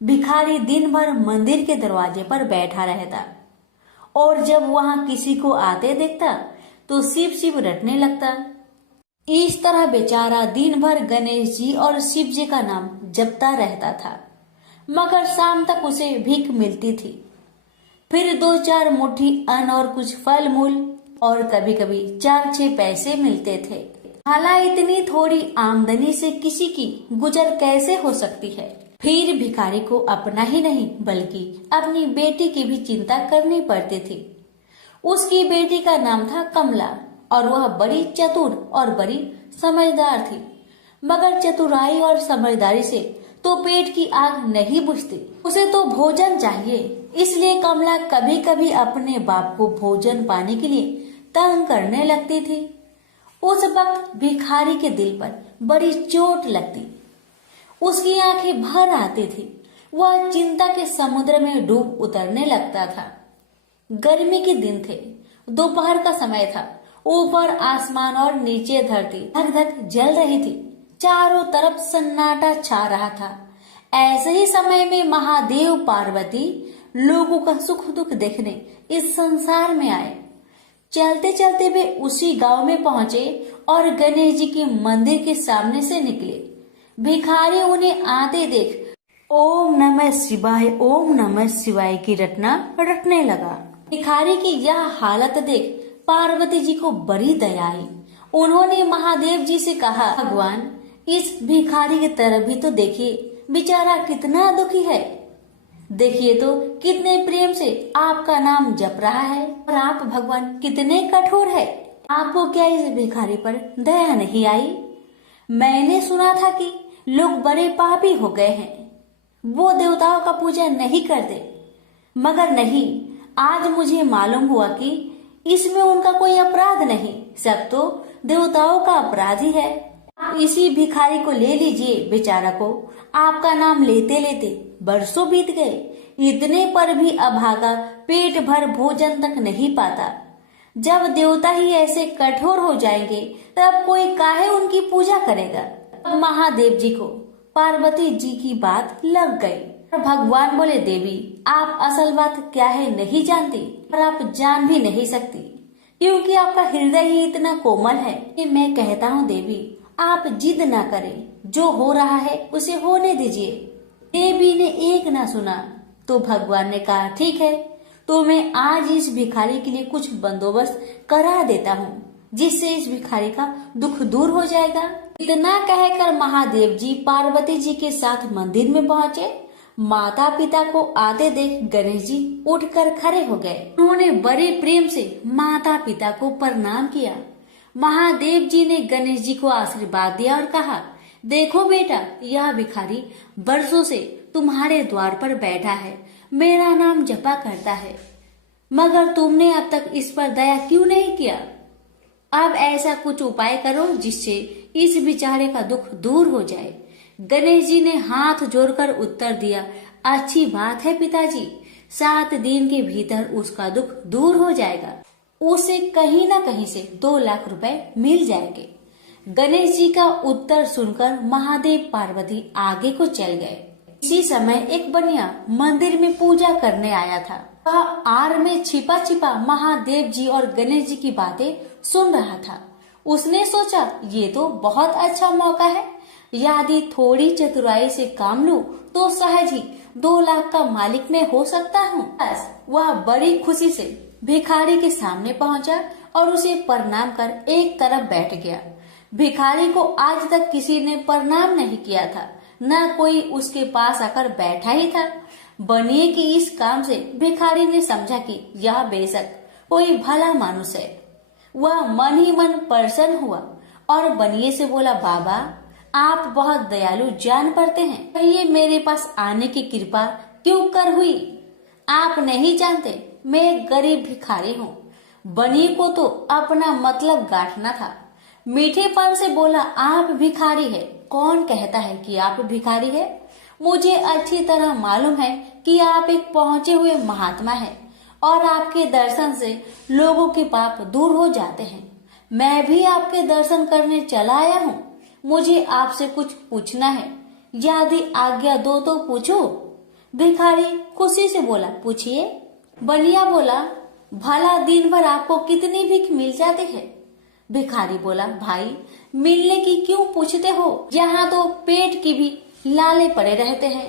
भिखारी दिन भर मंदिर के दरवाजे पर बैठा रहता और जब वहाँ किसी को आते देखता तो शिव शिव रटने लगता। इस तरह बेचारा दिन भर गणेश जी और शिव जी का नाम जपता रहता था, मगर शाम तक उसे भीख मिलती थी। फिर 2-4 मुट्ठी अन्न और कुछ फल मूल और कभी कभी 4-6 पैसे मिलते थे। हालांकि इतनी थोड़ी आमदनी से किसी की गुजर कैसे हो सकती है। फिर भिखारी को अपना ही नहीं बल्कि अपनी बेटी की भी चिंता करनी पड़ती थी। उसकी बेटी का नाम था कमला और वह बड़ी चतुर और बड़ी समझदार थी, मगर चतुराई और समझदारी से तो पेट की आग नहीं बुझती, उसे तो भोजन चाहिए। इसलिए कमला कभी कभी अपने बाप को भोजन पाने के लिए तंग करने लगती थी। उस वक्त भिखारी के दिल पर बड़ी चोट लगती, उसकी आंखें भर आती थी। वह चिंता के समुद्र में डूब उतरने लगता था। गर्मी के दिन थे, दोपहर का समय था। ऊपर आसमान और नीचे धरती धक धक जल रही थी। चारों तरफ सन्नाटा छा रहा था। ऐसे ही समय में महादेव पार्वती लोगों का सुख दुख देखने इस संसार में आए। चलते चलते वे उसी गांव में पहुंचे और गणेश जी के मंदिर के सामने से निकले। भिखारी उन्हें आते देख ओम नमः शिवाय, ओम नमः शिवाय की रटना रटने लगा। भिखारी की यह हालत देख पार्वती जी को बड़ी दया आई। उन्होंने महादेव जी से कहा, भगवान इस भिखारी की तरफ भी तो देखिए, बेचारा कितना दुखी है। देखिए तो कितने प्रेम से आपका नाम जप रहा है और आप भगवान कितने कठोर है। आपको क्या इस भिखारी पर दया नहीं आई? मैंने सुना था कि लोग बड़े पापी हो गए हैं, वो देवताओं का पूजा नहीं करते, मगर नहीं, आज मुझे मालूम हुआ कि इसमें उनका कोई अपराध नहीं, सब तो देवताओं का अपराध ही है। आप इसी भिखारी को ले लीजिए। बेचारा को आपका नाम लेते लेते बरसों बीत गए, इतने पर भी अभागा पेट भर भोजन तक नहीं पाता। जब देवता ही ऐसे कठोर हो जाएंगे तब कोई काहे उनकी पूजा करेगा। अब महादेव जी को पार्वती जी की बात लग गई। भगवान बोले, देवी आप असल बात क्या है नहीं जानती और आप जान भी नहीं सकती, क्योंकि आपका हृदय ही इतना कोमल है कि मैं कहता हूँ देवी आप जिद ना करें, जो हो रहा है उसे होने दीजिए। देवी ने एक ना सुना तो भगवान ने कहा, ठीक है तो मैं आज इस भिखारी के लिए कुछ बंदोबस्त करा देता हूँ, जिससे इस भिखारी का दुख दूर हो जाएगा। इतना कहकर महादेव जी पार्वती जी के साथ मंदिर में पहुँचे। माता पिता को आते देख गणेश जी उठकर खड़े हो गए। उन्होंने बड़े प्रेम से माता पिता को प्रणाम किया। महादेव जी ने गणेश जी को आशीर्वाद दिया और कहा, देखो बेटा, यह भिखारी बरसों से तुम्हारे द्वार पर बैठा है, मेरा नाम जपा करता है, मगर तुमने अब तक इस पर दया क्यों नहीं किया? अब ऐसा कुछ उपाय करो जिससे इस बेचारे का दुख दूर हो जाए। गणेश जी ने हाथ जोड़कर उत्तर दिया, अच्छी बात है पिताजी, 7 दिन के भीतर उसका दुख दूर हो जाएगा, उसे कहीं न कहीं से 2 लाख रुपए मिल जाएंगे। गणेश जी का उत्तर सुनकर महादेव पार्वती आगे को चल गए। इसी समय एक बनिया मंदिर में पूजा करने आया था। वह आड़ में छिपा छिपा महादेव जी और गणेश जी की बातें सुन रहा था। उसने सोचा, ये तो बहुत अच्छा मौका है, यदि थोड़ी चतुराई से काम लूं तो सहज ही 2 लाख का मालिक मैं हो सकता हूँ। बस वह बड़ी खुशी से भिखारी के सामने पहुंचा और उसे प्रणाम कर एक तरफ बैठ गया। भिखारी को आज तक किसी ने प्रणाम नहीं किया था, न कोई उसके पास आकर बैठा ही था। बनिए की इस काम से भिखारी ने समझा कि यह बेशक कोई भला मानुष है। वह मन ही मन प्रसन्न हुआ और बनिए से बोला, बाबा आप बहुत दयालु जान पड़ते हैं, कहिए मेरे पास आने की कृपा क्यों कर हुई? आप नहीं जानते मैं एक गरीब भिखारी हूँ। बनिए को तो अपना मतलब गांठना था। मीठेपन से बोला, आप भिखारी है? कौन कहता है कि आप भिखारी है? मुझे अच्छी तरह मालूम है कि आप एक पहुंचे हुए महात्मा हैं और आपके दर्शन से लोगों के पाप दूर हो जाते हैं। मैं भी आपके दर्शन करने चला आया हूँ। मुझे आपसे कुछ पूछना है, यदि आज्ञा दो तो पूछूं? भिखारी खुशी से बोला, पूछिए। बनिया बोला, भला दिन भर आपको कितनी भीख मिल जाती है? भिखारी बोला, भाई मिलने की क्यों पूछते हो, यहाँ तो पेट की भी लाले पड़े रहते हैं।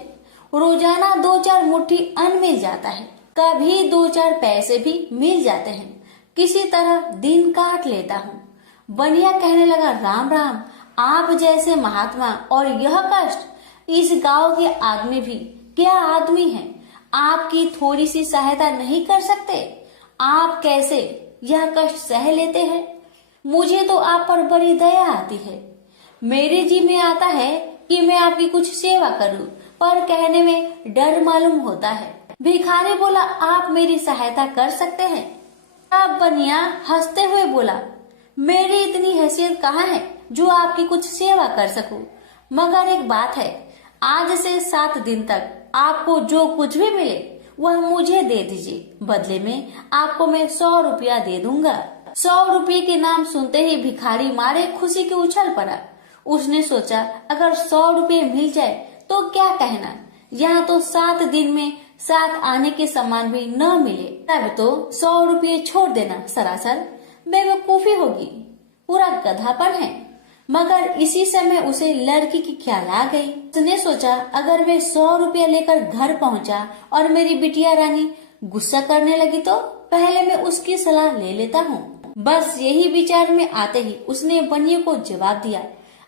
रोजाना 2-4 मुट्ठी अन्न मिल जाता है, कभी 2-4 पैसे भी मिल जाते हैं। किसी तरह दिन काट लेता हूँ। बनिया कहने लगा, राम राम, आप जैसे महात्मा और यह कष्ट। इस गांव के आदमी भी क्या आदमी हैं? आपकी थोड़ी सी सहायता नहीं कर सकते? आप कैसे यह कष्ट सह लेते हैं? मुझे तो आप पर बड़ी दया आती है। मेरे जी में आता है कि मैं आपकी कुछ सेवा करूं, पर कहने में डर मालूम होता है। भिखारी बोला, आप मेरी सहायता कर सकते हैं? अब बनिया हंसते हुए बोला, मेरी इतनी हैसियत कहाँ है जो आपकी कुछ सेवा कर सकूं? मगर एक बात है, आज से 7 दिन तक आपको जो कुछ भी मिले वह मुझे दे दीजिए। बदले में आपको मैं 100 रुपया दे दूंगा। 100 रुपये के नाम सुनते ही भिखारी मारे खुशी के उछल पड़ा। उसने सोचा, अगर 100 रुपये मिल जाए तो क्या कहना, यहाँ तो 7 दिन में 7 आने के सामान भी न मिले, तब तो 100 रुपये छोड़ देना सरासर बेवकूफी होगी, पूरा गधापन है। मगर इसी समय उसे लड़की की ख्याल आ गई। उसने सोचा, अगर मैं 100 रुपया लेकर घर पहुंचा और मेरी बिटिया रानी गुस्सा करने लगी तो पहले मैं उसकी सलाह ले लेता हूँ। बस यही विचार में आते ही उसने बनिए को जवाब दिया,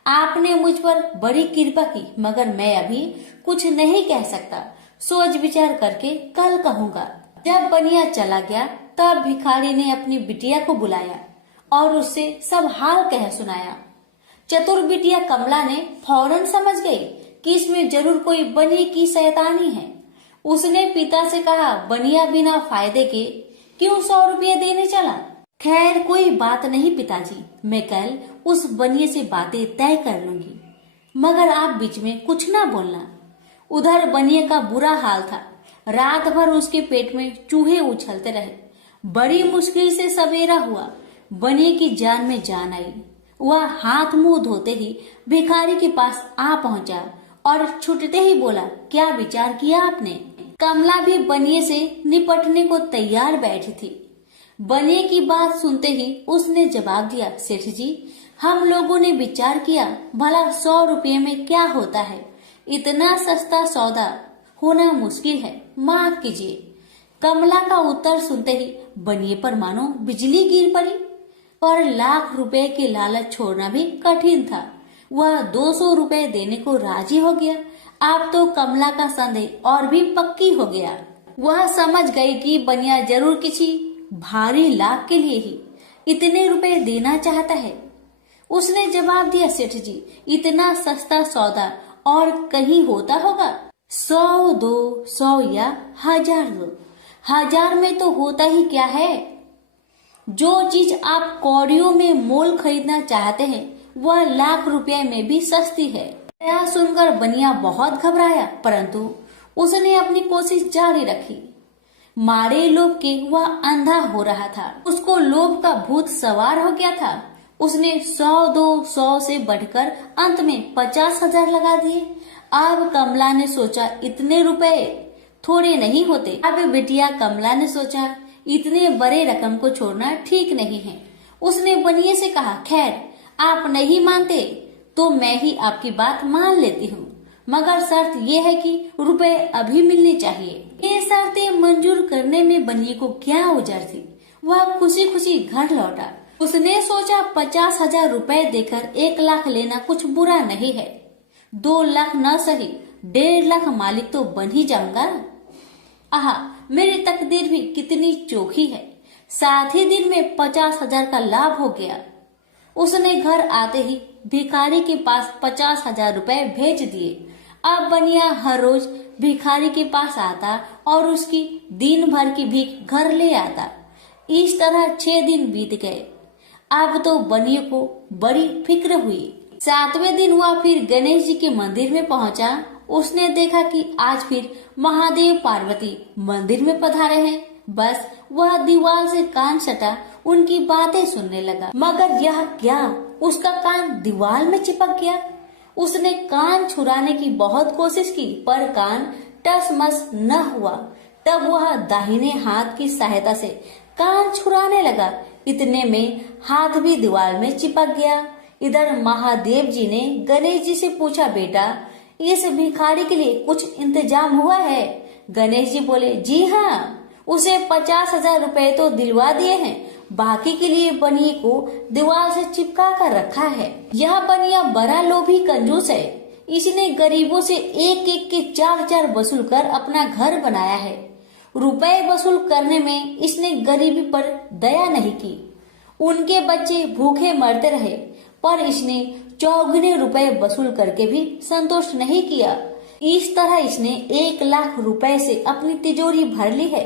आपने मुझ पर बड़ी कृपा की, मगर मैं अभी कुछ नहीं कह सकता। सोच विचार करके कल कहूँगा। जब बनिया चला गया तब भिखारी ने अपनी बिटिया को बुलाया और उससे सब हाल कह सुनाया। चतुर बिटिया कमला ने फौरन समझ गई कि इसमें जरूर कोई बनिए की शैतानी है। उसने पिता से कहा, बनिया बिना फायदे के क्यों 100 रुपये देने चला? खैर कोई बात नहीं पिताजी, मैं कल उस बनिए से बातें तय कर लूंगी, मगर आप बीच में कुछ ना बोलना। उधर बनिए का बुरा हाल था। रात भर उसके पेट में चूहे उछलते रहे। बड़ी मुश्किल से सवेरा हुआ, बनिए की जान में जान आई। वह हाथ मुंह धोते ही भिखारी के पास आ पहुंचा और छुटते ही बोला, क्या विचार किया आपने? कमला भी बनिए से निपटने को तैयार बैठी थी। बनिए की बात सुनते ही उसने जवाब दिया, सेठ जी, हम लोगों ने विचार किया, भला 100 रुपये में क्या होता है, इतना सस्ता सौदा होना मुश्किल है, माफ कीजिए। कमला का उत्तर सुनते ही बनिए पर मानो बिजली गिर पड़ी। पर लाख रुपए के लालच छोड़ना भी कठिन था। वह 200 रुपए देने को राजी हो गया। अब तो कमला का संदेह और भी पक्की हो गया। वह समझ गई कि बनिया जरूर किसी भारी लाभ के लिए ही इतने रुपए देना चाहता है। उसने जवाब दिया, सेठ जी, इतना सस्ता सौदा और कहीं होता होगा? 100 दो, 100 या 1000 दो। 1000 में तो होता ही क्या है? जो चीज आप कौड़ियों में मोल खरीदना चाहते हैं वह लाख रुपए में भी सस्ती है। यह सुनकर बनिया बहुत घबराया, परंतु उसने अपनी कोशिश जारी रखी। मारे लोभ के वह अंधा हो रहा था। उसको लोभ का भूत सवार हो गया था। उसने 100 दो, 100 से बढ़कर अंत में 50,000 लगा दिए। अब कमला ने सोचा, इतने रुपए थोड़े नहीं होते। अब बिटिया कमला ने सोचा, इतने बड़े रकम को छोड़ना ठीक नहीं है। उसने बनिए से कहा, खैर आप नहीं मानते तो मैं ही आपकी बात मान लेती हूँ, मगर शर्त ये है कि रुपए अभी मिलने चाहिए। ये शर्तें मंजूर करने में बनिए को क्या उजर थी। वह खुशी खुशी घर लौटा। उसने सोचा 50,000 रुपए देकर 1 लाख लेना कुछ बुरा नहीं है। 2 लाख न सही 1.5 लाख मालिक तो बन ही जाऊंगा। आहा, मेरी तकदीर भी कितनी चोखी है। 7 ही दिन में 50,000 का लाभ हो गया। उसने घर आते ही भिखारी के पास 50,000 रुपए भेज दिए। अब बनिया हर रोज भिखारी के पास आता और उसकी दिन भर की भीख घर ले आता। इस तरह 6 दिन बीत गए। अब तो बनिए को बड़ी फिक्र हुई। 7वें दिन वह फिर गणेश जी के मंदिर में पहुंचा। उसने देखा कि आज फिर महादेव पार्वती मंदिर में पधारे हैं। बस वह दीवार से कान सटा उनकी बातें सुनने लगा, मगर यह क्या, उसका कान दीवार में चिपक गया। उसने कान छुड़ाने की बहुत कोशिश की, पर कान टस-मस न हुआ। तब वह दाहिने हाथ की सहायता से कान छुड़ाने लगा। इतने में हाथ भी दीवार में चिपक गया। इधर महादेव जी ने गणेश जी से पूछा, बेटा इस भिखारी के लिए कुछ इंतजाम हुआ है? गणेश जी बोले, जी हाँ, उसे 50,000 रुपए तो दिलवा दिए हैं, बाकी के लिए बनिए को दीवार से चिपका कर रखा है। यह बनिया बड़ा लोभी कंजूस है। इसने गरीबों से एक एक के 4-4 वसूल कर अपना घर बनाया है। रुपए वसूल करने में इसने गरीबी पर दया नहीं की। उनके बच्चे भूखे मरते रहे, पर इसने 4 रुपए वसूल करके भी संतोष नहीं किया। इस तरह इसने 1 लाख रुपए से अपनी तिजोरी भर ली है।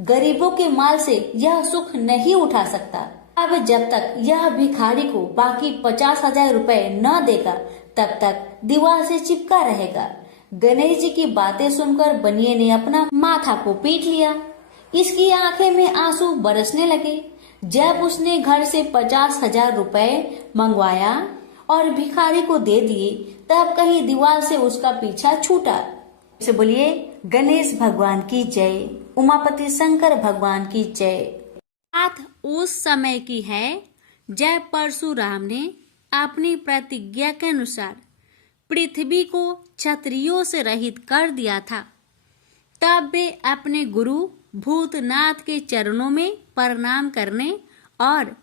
गरीबों के माल से यह सुख नहीं उठा सकता। अब जब तक यह भिखारी को बाकी 50,000 रुपए न देगा, तब तक दीवार से चिपका रहेगा। गणेश जी की बातें सुनकर बनिए ने अपना माथा को पीट लिया। इसकी आंखें में आंसू बरसने लगे। जब उसने घर से 50,000 रुपए मंगवाया और भिखारी को दे दिए, तब कहीं दीवार से उसका पीछा छूटा। से बोलिए गणेश भगवान की जय, उमापति शंकर भगवान की जय। बात उस समय की है जब परशुराम ने अपनी प्रतिज्ञा के अनुसार पृथ्वी को क्षत्रियों से रहित कर दिया था। तब वे अपने गुरु भूतनाथ के चरणों में प्रणाम करने और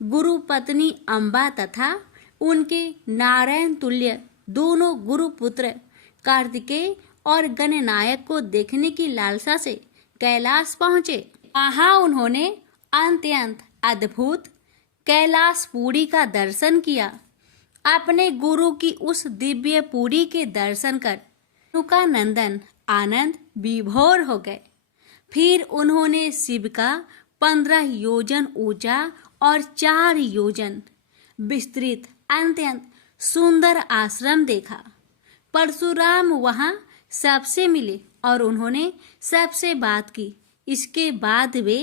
गुरु पत्नी अम्बा तथा उनके नारायण तुल्य दोनों गुरु पुत्र कार्तिकेय और गणनायक को देखने की लालसा से कैलाश पहुंचे। वहां उन्होंने अत्यंत अद्भुत कैलाशपुरी का दर्शन किया। अपने गुरु की उस दिव्य पुरी के दर्शन कर उनका नंदन आनंद विभोर हो गए। फिर उन्होंने शिव का 15 योजन ऊंचा और 4 योजन विस्तृत अत्यंत सुंदर आश्रम देखा। परशुराम वहां सबसे मिले और उन्होंने सबसे बात की। इसके बाद वे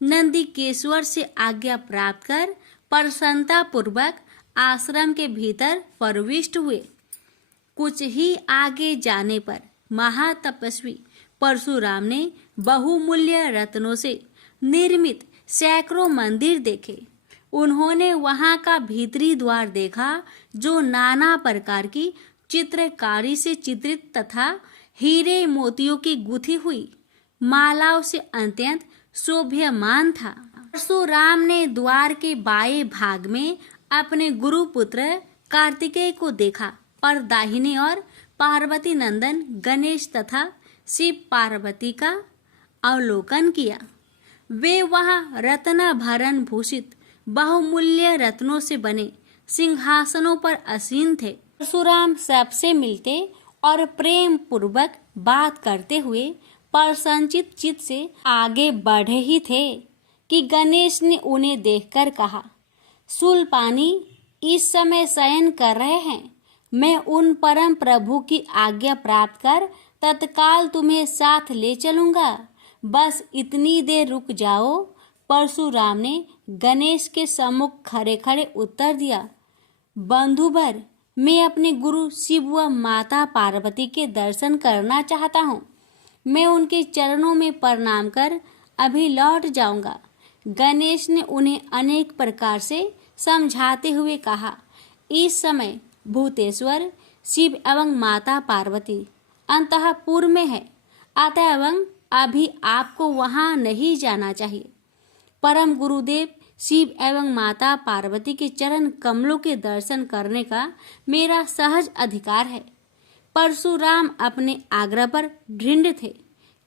नंदीकेश्वर से आज्ञा प्राप्त कर प्रसन्नता पूर्वक आश्रम के भीतर प्रविष्ट हुए। कुछ ही आगे जाने पर महातपस्वी परशुराम ने बहुमूल्य रत्नों से निर्मित सैकड़ों मंदिर देखे। उन्होंने वहां का भीतरी द्वार देखा, जो नाना प्रकार की चित्रकारी से चित्रित तथा हीरे मोतियों की गुथी हुई मालाओं से अत्यंत शोभ्यमान था। परशुराम ने द्वार के बाएं भाग में अपने गुरु पुत्र कार्तिकेय को देखा और दाहिने ओर पार्वती नंदन गणेश तथा शिव पार्वती का अवलोकन किया। वे वहां रत्न भरण भूषित बहुमूल्य रत्नों से बने सिंहासनों पर आसीन थे। परशुराम सबसे मिलते और प्रेम पूर्वक बात करते हुए प्रसन्नचित चित्त से आगे बढ़े ही थे कि गणेश ने उन्हें देखकर कहा, शूलपाणी इस समय शयन कर रहे हैं। मैं उन परम प्रभु की आज्ञा प्राप्त कर तत्काल तुम्हें साथ ले चलूंगा। बस इतनी देर रुक जाओ। परशुराम ने गणेश के सम्मुख खड़े खड़े उत्तर दिया, बंधुवर, मैं अपने गुरु शिव व माता पार्वती के दर्शन करना चाहता हूँ। मैं उनके चरणों में प्रणाम कर अभी लौट जाऊंगा। गणेश ने उन्हें अनेक प्रकार से समझाते हुए कहा, इस समय भूतेश्वर शिव एवं माता पार्वती अंतःपुर में है, अतः एवं अभी आपको वहां नहीं जाना चाहिए। परम गुरुदेव शिव एवं माता पार्वती के चरण कमलों के दर्शन करने का मेरा सहज अधिकार है। परशुराम अपने आग्रह पर दृढ़ थे,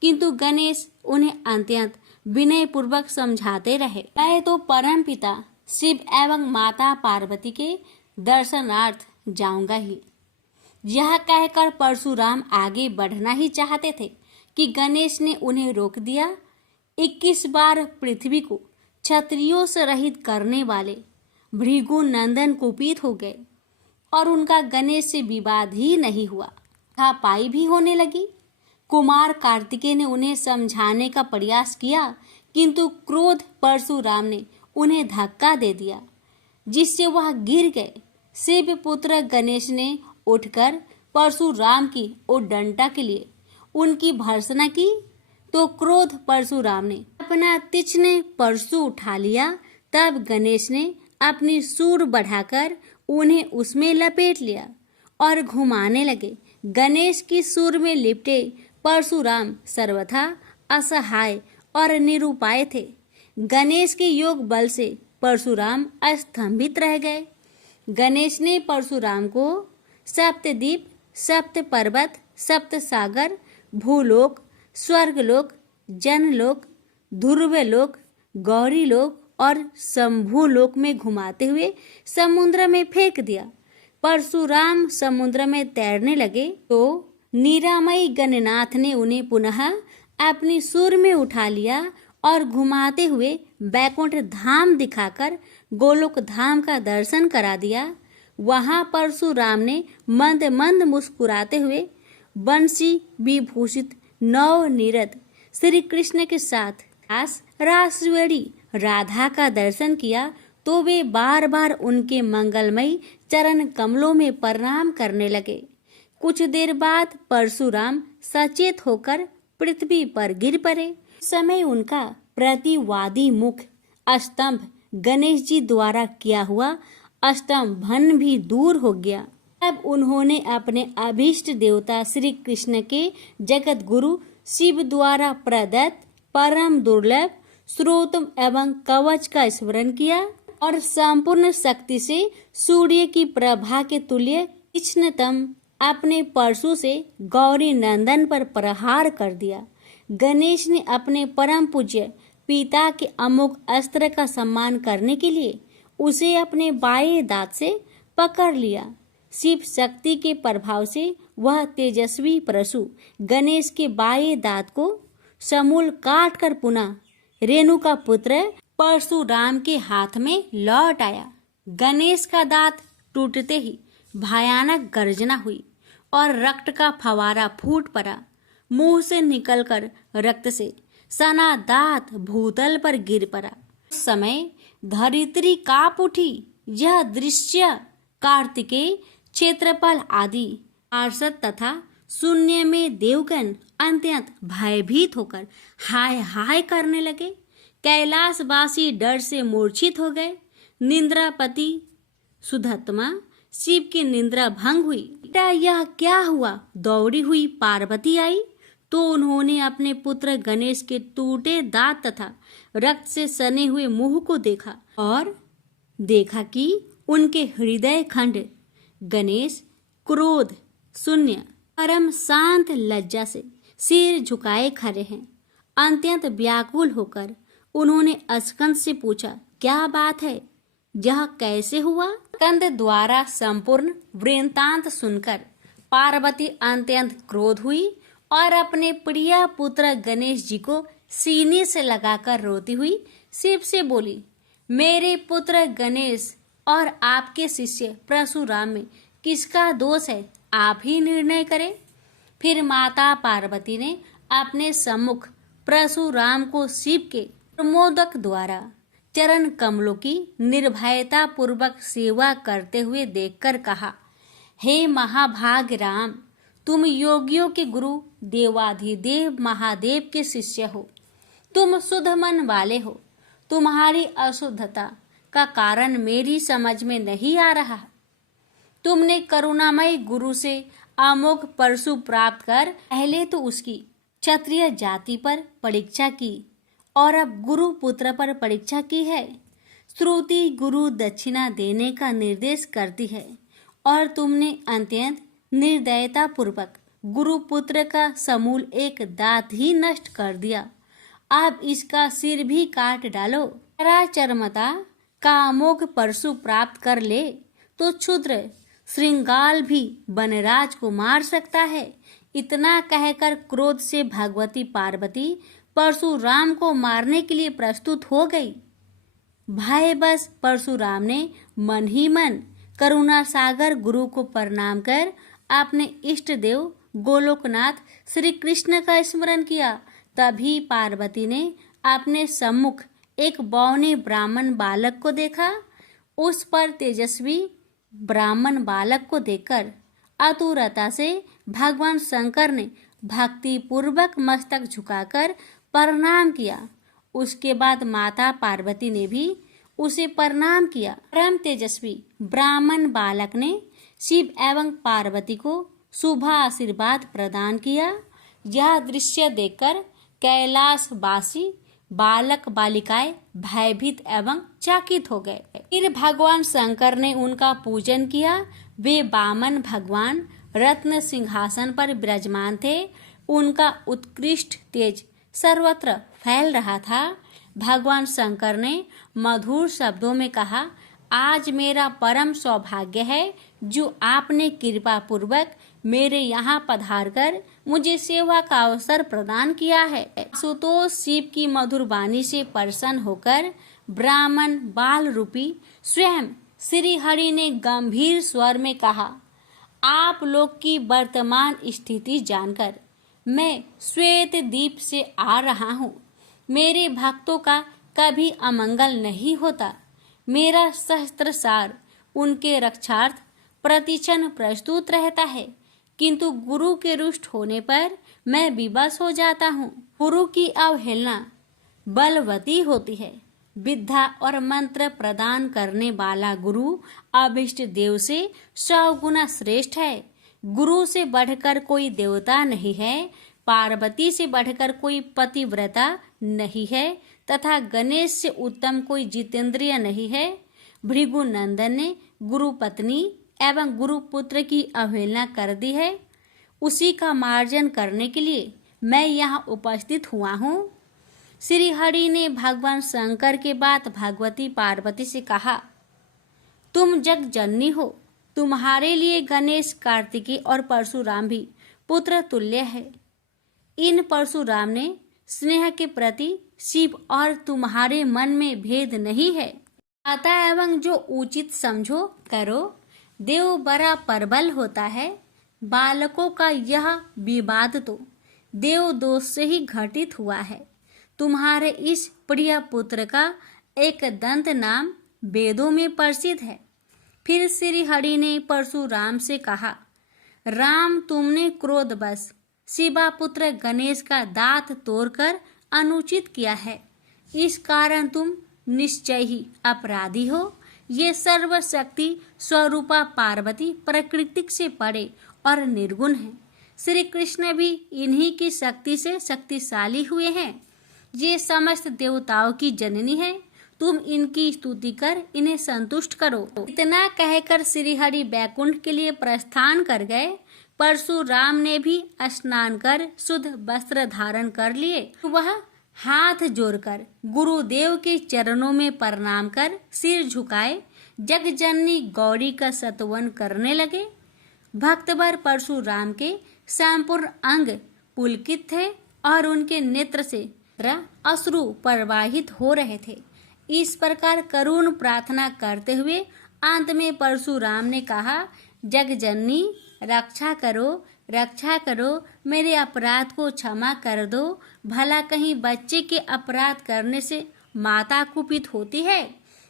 किंतु गणेश उन्हें अत्यंत विनय पूर्वक समझाते रहे। मैं तो परम पिता शिव एवं माता पार्वती के दर्शनार्थ जाऊंगा ही। यह कहकर परशुराम आगे बढ़ना ही चाहते थे कि गणेश ने उन्हें रोक दिया। 21 बार पृथ्वी को क्षत्रियों से रहित करने वाले भृगु नंदन कुपित हो गए और उनका गणेश से विवाद ही नहीं हुआ, हाथापाई भी होने लगी। कुमार कार्तिकेय ने उन्हें समझाने का प्रयास किया, किंतु क्रोध परशुराम ने उन्हें धक्का दे दिया, जिससे वह गिर गए। शिव पुत्र गणेश ने उठकर परशुराम की उद्दंडता के लिए उनकी भर्त्सना की, तो क्रोध परशुराम ने अपना तीक्ष्ण परशु उठा लिया। तब गणेश ने अपनी सूंड बढ़ाकर उन्हें उसमें लपेट लिया और घुमाने लगे। गणेश की सूंड में लिपटे परशुराम सर्वथा असहाय और निरुपाय थे। गणेश के योग बल से परशुराम अस्तंभित रह गए। गणेश ने परशुराम को सप्तद्वीप, सप्त पर्वत, सप्त सागर, भूलोक, स्वर्गलोक, जनलोक, ध्रुवलोक, गौरीलोक और शंभुलोक में घुमाते हुए समुद्र में फेंक दिया। परशुराम समुद्र में तैरने लगे तो निरामयी गणनाथ ने उन्हें पुनः अपनी सूंड में उठा लिया और घुमाते हुए बैकुंठ धाम दिखाकर गोलोक धाम का दर्शन करा दिया। वहां परशुराम ने मंद मंद मुस्कुराते हुए बंसी विभूषित नवनीरद श्री कृष्ण के साथ रासवेड़ी राधा का दर्शन किया, तो वे बार बार उनके मंगलमयी चरण कमलों में प्रणाम करने लगे। कुछ देर बाद परशुराम सचेत होकर पृथ्वी पर गिर पड़े। समय उनका प्रतिवादी मुख स्तंभ गणेश जी द्वारा किया हुआ स्तंभन भी दूर हो गया। तब उन्होंने अपने अभीष्ट देवता श्री कृष्ण के जगत गुरु शिव द्वारा प्रदत्त परम दुर्लभ स्रोत एवं कवच का स्मरण किया और संपूर्ण शक्ति से सूर्य की प्रभा के तुल्य तीक्ष्णतम अपने परशु से गौरी नंदन पर प्रहार कर दिया। गणेश ने अपने परम पूज्य पिता के अमोघ अस्त्र का सम्मान करने के लिए उसे अपने बाएं दांत से पकड़ लिया। शिव शक्ति के प्रभाव से वह तेजस्वी परशु गणेश के बाएं दांत को समूल काट कर पुनः रेणु का पुत्र परशुराम के हाथ में लौट आया। गणेश का दांत टूटते ही भयानक गर्जना हुई और रक्त का फवारा फूट पड़ा। मुंह से निकलकर रक्त से सना दांत भूतल पर गिर पड़ा। उस समय धरित्री कांप उठी। यह दृश्य कार्तिकेय, क्षेत्रपाल आदि पार्षद तथा शून्य में देवगण अत्यंत भयभीत होकर हाय हाय करने लगे। कैलाशवासी डर से मूर्छित हो गए। निंद्रापति सुधत्मा शिव की निंद्रा भंग हुई। बेटा यह क्या हुआ? दौड़ी हुई पार्वती आई तो उन्होंने अपने पुत्र गणेश के टूटे दांत तथा रक्त से सने हुए मुंह को देखा और देखा कि उनके हृदय खंड गणेश क्रोध शून्य परम शांत लज्जा से सिर झुकाए खड़े हैं। अत्यंत व्याकुल होकर उन्होंने स्कंद से पूछा, क्या बात है? यह कैसे हुआ? स्कंद द्वारा संपूर्ण वृत्तांत सुनकर पार्वती अत्यंत क्रोध हुई और अपने प्रिय पुत्र गणेश जी को सीने से लगाकर रोती हुई शिव से बोली, मेरे पुत्र गणेश और आपके शिष्य परशुराम में किसका दोष है? आप ही निर्णय करें। फिर माता पार्वती ने अपने सम्मुख परशुराम को शिव के प्रमोदक द्वारा चरण कमलों की निर्भयता पूर्वक सेवा करते हुए देखकर कहा, हे महाभाग राम, तुम योगियों के गुरु देवाधिदेव महादेव के शिष्य हो। तुम शुद्ध मन वाले हो। तुम्हारी अशुद्धता का कारण मेरी समझ में नहीं आ रहा। तुमने करुणामयी गुरु से अमोघ परशु प्राप्त कर पहले तो उसकी क्षत्रिय जाति पर परीक्षा की और अब गुरु पुत्र पर परीक्षा की है। श्रुति गुरु दक्षिणा देने का निर्देश करती है और तुमने अत्यंत निर्दयता पूर्वक गुरु पुत्र का समूल एक दांत ही नष्ट कर दिया। अब इसका सिर भी काट डालो। चरमता का अमोघ परशु प्राप्त कर ले तो क्षुद्र श्रृंगाल भी वनराज को मार सकता है। इतना कहकर क्रोध से भगवती पार्वती परशुराम को मारने के लिए प्रस्तुत हो गई। भयवश परशुराम ने मन ही मन करुणा सागर गुरु को प्रणाम कर अपने इष्ट देव गोलोकनाथ श्री कृष्ण का स्मरण किया। तभी पार्वती ने अपने सम्मुख एक बौने ब्राह्मण बालक को देखा। उस पर तेजस्वी ब्राह्मण बालक को देखकर आतुरता से भगवान शंकर ने भक्ति पूर्वक मस्तक झुकाकर प्रणाम किया। उसके बाद माता पार्वती ने भी उसे प्रणाम किया। परम तेजस्वी ब्राह्मण बालक ने शिव एवं पार्वती को शुभ आशीर्वाद प्रदान किया। यह दृश्य देखकर कैलाशवासी बालक बालिकाएं भयभीत एवं चकित हो गए। फिर भगवान शंकर ने उनका पूजन किया। वे वामन भगवान रत्न सिंहासन पर विराजमान थे। उनका उत्कृष्ट तेज सर्वत्र फैल रहा था। भगवान शंकर ने मधुर शब्दों में कहा, आज मेरा परम सौभाग्य है जो आपने कृपा पूर्वक मेरे यहाँ पधार कर मुझे सेवा का अवसर प्रदान किया है। सुतोष शिव की मधुर वाणी से प्रसन्न होकर ब्राह्मण बाल रूपी स्वयं श्री हरि ने गंभीर स्वर में कहा, आप लोग की वर्तमान स्थिति जानकर मैं श्वेत द्वीप से आ रहा हूँ। मेरे भक्तों का कभी अमंगल नहीं होता। मेरा सहस्त्र सार उनके रक्षार्थ प्रतिक्षण प्रस्तुत रहता है, किंतु गुरु के रुष्ट होने पर मैं विवश हो जाता हूँ। गुरु की अवहेलना बलवती होती है। विद्या और मंत्र प्रदान करने वाला गुरु अभिष्ट देव से 100 गुना श्रेष्ठ है। गुरु से बढ़कर कोई देवता नहीं है, पार्वती से बढ़कर कोई पतिव्रता नहीं है तथा गणेश से उत्तम कोई जितेंद्रिय नहीं है। भृगु नंदन ने गुरु पत्नी एवं गुरु पुत्र की अवहेलना कर दी है। उसी का मार्जन करने के लिए मैं यहाँ उपस्थित हुआ हूँ। श्री हरि ने भगवान शंकर के बाद भगवती पार्वती से कहा, तुम जग जननी हो। तुम्हारे लिए गणेश, कार्तिकेय और परशुराम भी पुत्र तुल्य है। इन परशुराम ने स्नेह के प्रति शिव और तुम्हारे मन में भेद नहीं है। अतः एवं जो उचित समझो करो। देव बड़ा प्रबल होता है। बालकों का यह विवाद तो देव दोष से ही घटित हुआ है। तुम्हारे इस प्रिय पुत्र का एक दंत नाम वेदों में प्रसिद्ध है। फिर श्री हरि ने परशुराम से कहा, राम, तुमने क्रोधवश शिवा पुत्र गणेश का दांत तोड़कर अनुचित किया है। इस कारण तुम निश्चय ही अपराधी हो। ये सर्वशक्ति स्वरूपा पार्वती प्रकृति से परे और निर्गुण है। श्री कृष्ण भी इन्हीं की शक्ति से शक्तिशाली हुए हैं। ये समस्त देवताओं की जननी है। तुम इनकी स्तुति कर इन्हें संतुष्ट करो। इतना कहकर श्री हरि बैकुंठ के लिए प्रस्थान कर गए। परशुराम ने भी स्नान कर शुद्ध वस्त्र धारण कर लिए। वह हाथ जोड़कर गुरुदेव के चरणों में प्रणाम कर सिर झुकाए जगजननी गौरी का स्तवन करने लगे। भक्तवर परशुराम के संपूर्ण अंग पुलकित थे और उनके नेत्र से अश्रु प्रवाहित हो रहे थे। इस प्रकार करुण प्रार्थना करते हुए अंत में परशुराम ने कहा, जगजननी, रक्षा करो, रक्षा करो, मेरे अपराध को क्षमा कर दो। भला कहीं बच्चे के अपराध करने से माता कुपित होती है।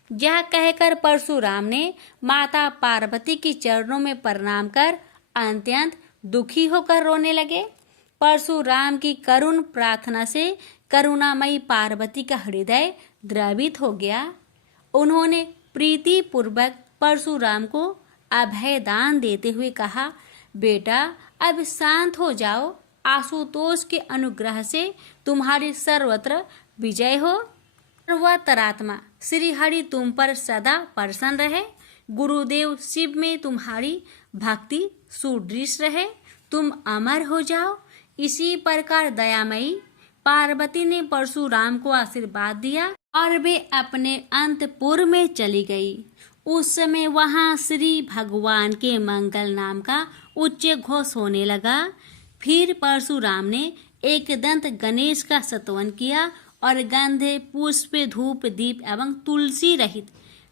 यह कहकर परशुराम ने माता पार्वती के चरणों में प्रणाम कर अत्यंत दुखी होकर रोने लगे। परशुराम की करुण प्रार्थना से करुणामयी पार्वती का हृदय द्रवित हो गया। उन्होंने प्रीति पूर्वक परशुराम को अभय दान देते हुए कहा, बेटा अब शांत हो जाओ, आशुतोष के अनुग्रह से तुम्हारी सर्वत्र विजय हो। सर्वतरात्मा श्री हरि तुम पर सदा प्रसन्न रहे। गुरुदेव शिव में तुम्हारी भक्ति सुदृढ़ रहे। तुम अमर हो जाओ। इसी प्रकार दयामयी पार्वती ने परशुराम को आशीर्वाद दिया और वे अपने अंतपुर में चली गई। उस समय वहां श्री भगवान के मंगल नाम का उच्च घोष होने लगा। फिर परशुराम ने एकदंत गणेश का स्तवन किया और गंध, पुष्प, धूप, दीप एवं तुलसी रहित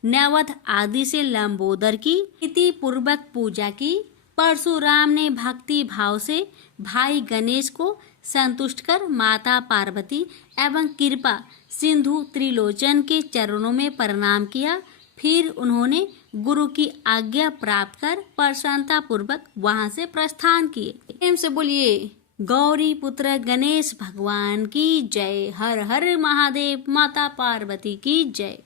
नैवेद्य आदि से लंबोदर की विधि पूर्वक पूजा की। परशुराम ने भक्ति भाव से भाई गणेश को संतुष्ट कर माता पार्वती एवं कृपा सिंधु त्रिलोचन के चरणों में प्रणाम किया। फिर उन्होंने गुरु की आज्ञा प्राप्त कर प्रसन्नता पूर्वक वहां से प्रस्थान किए। प्रेम से बोलिए गौरी पुत्र गणेश भगवान की जय। हर हर महादेव। माता पार्वती की जय।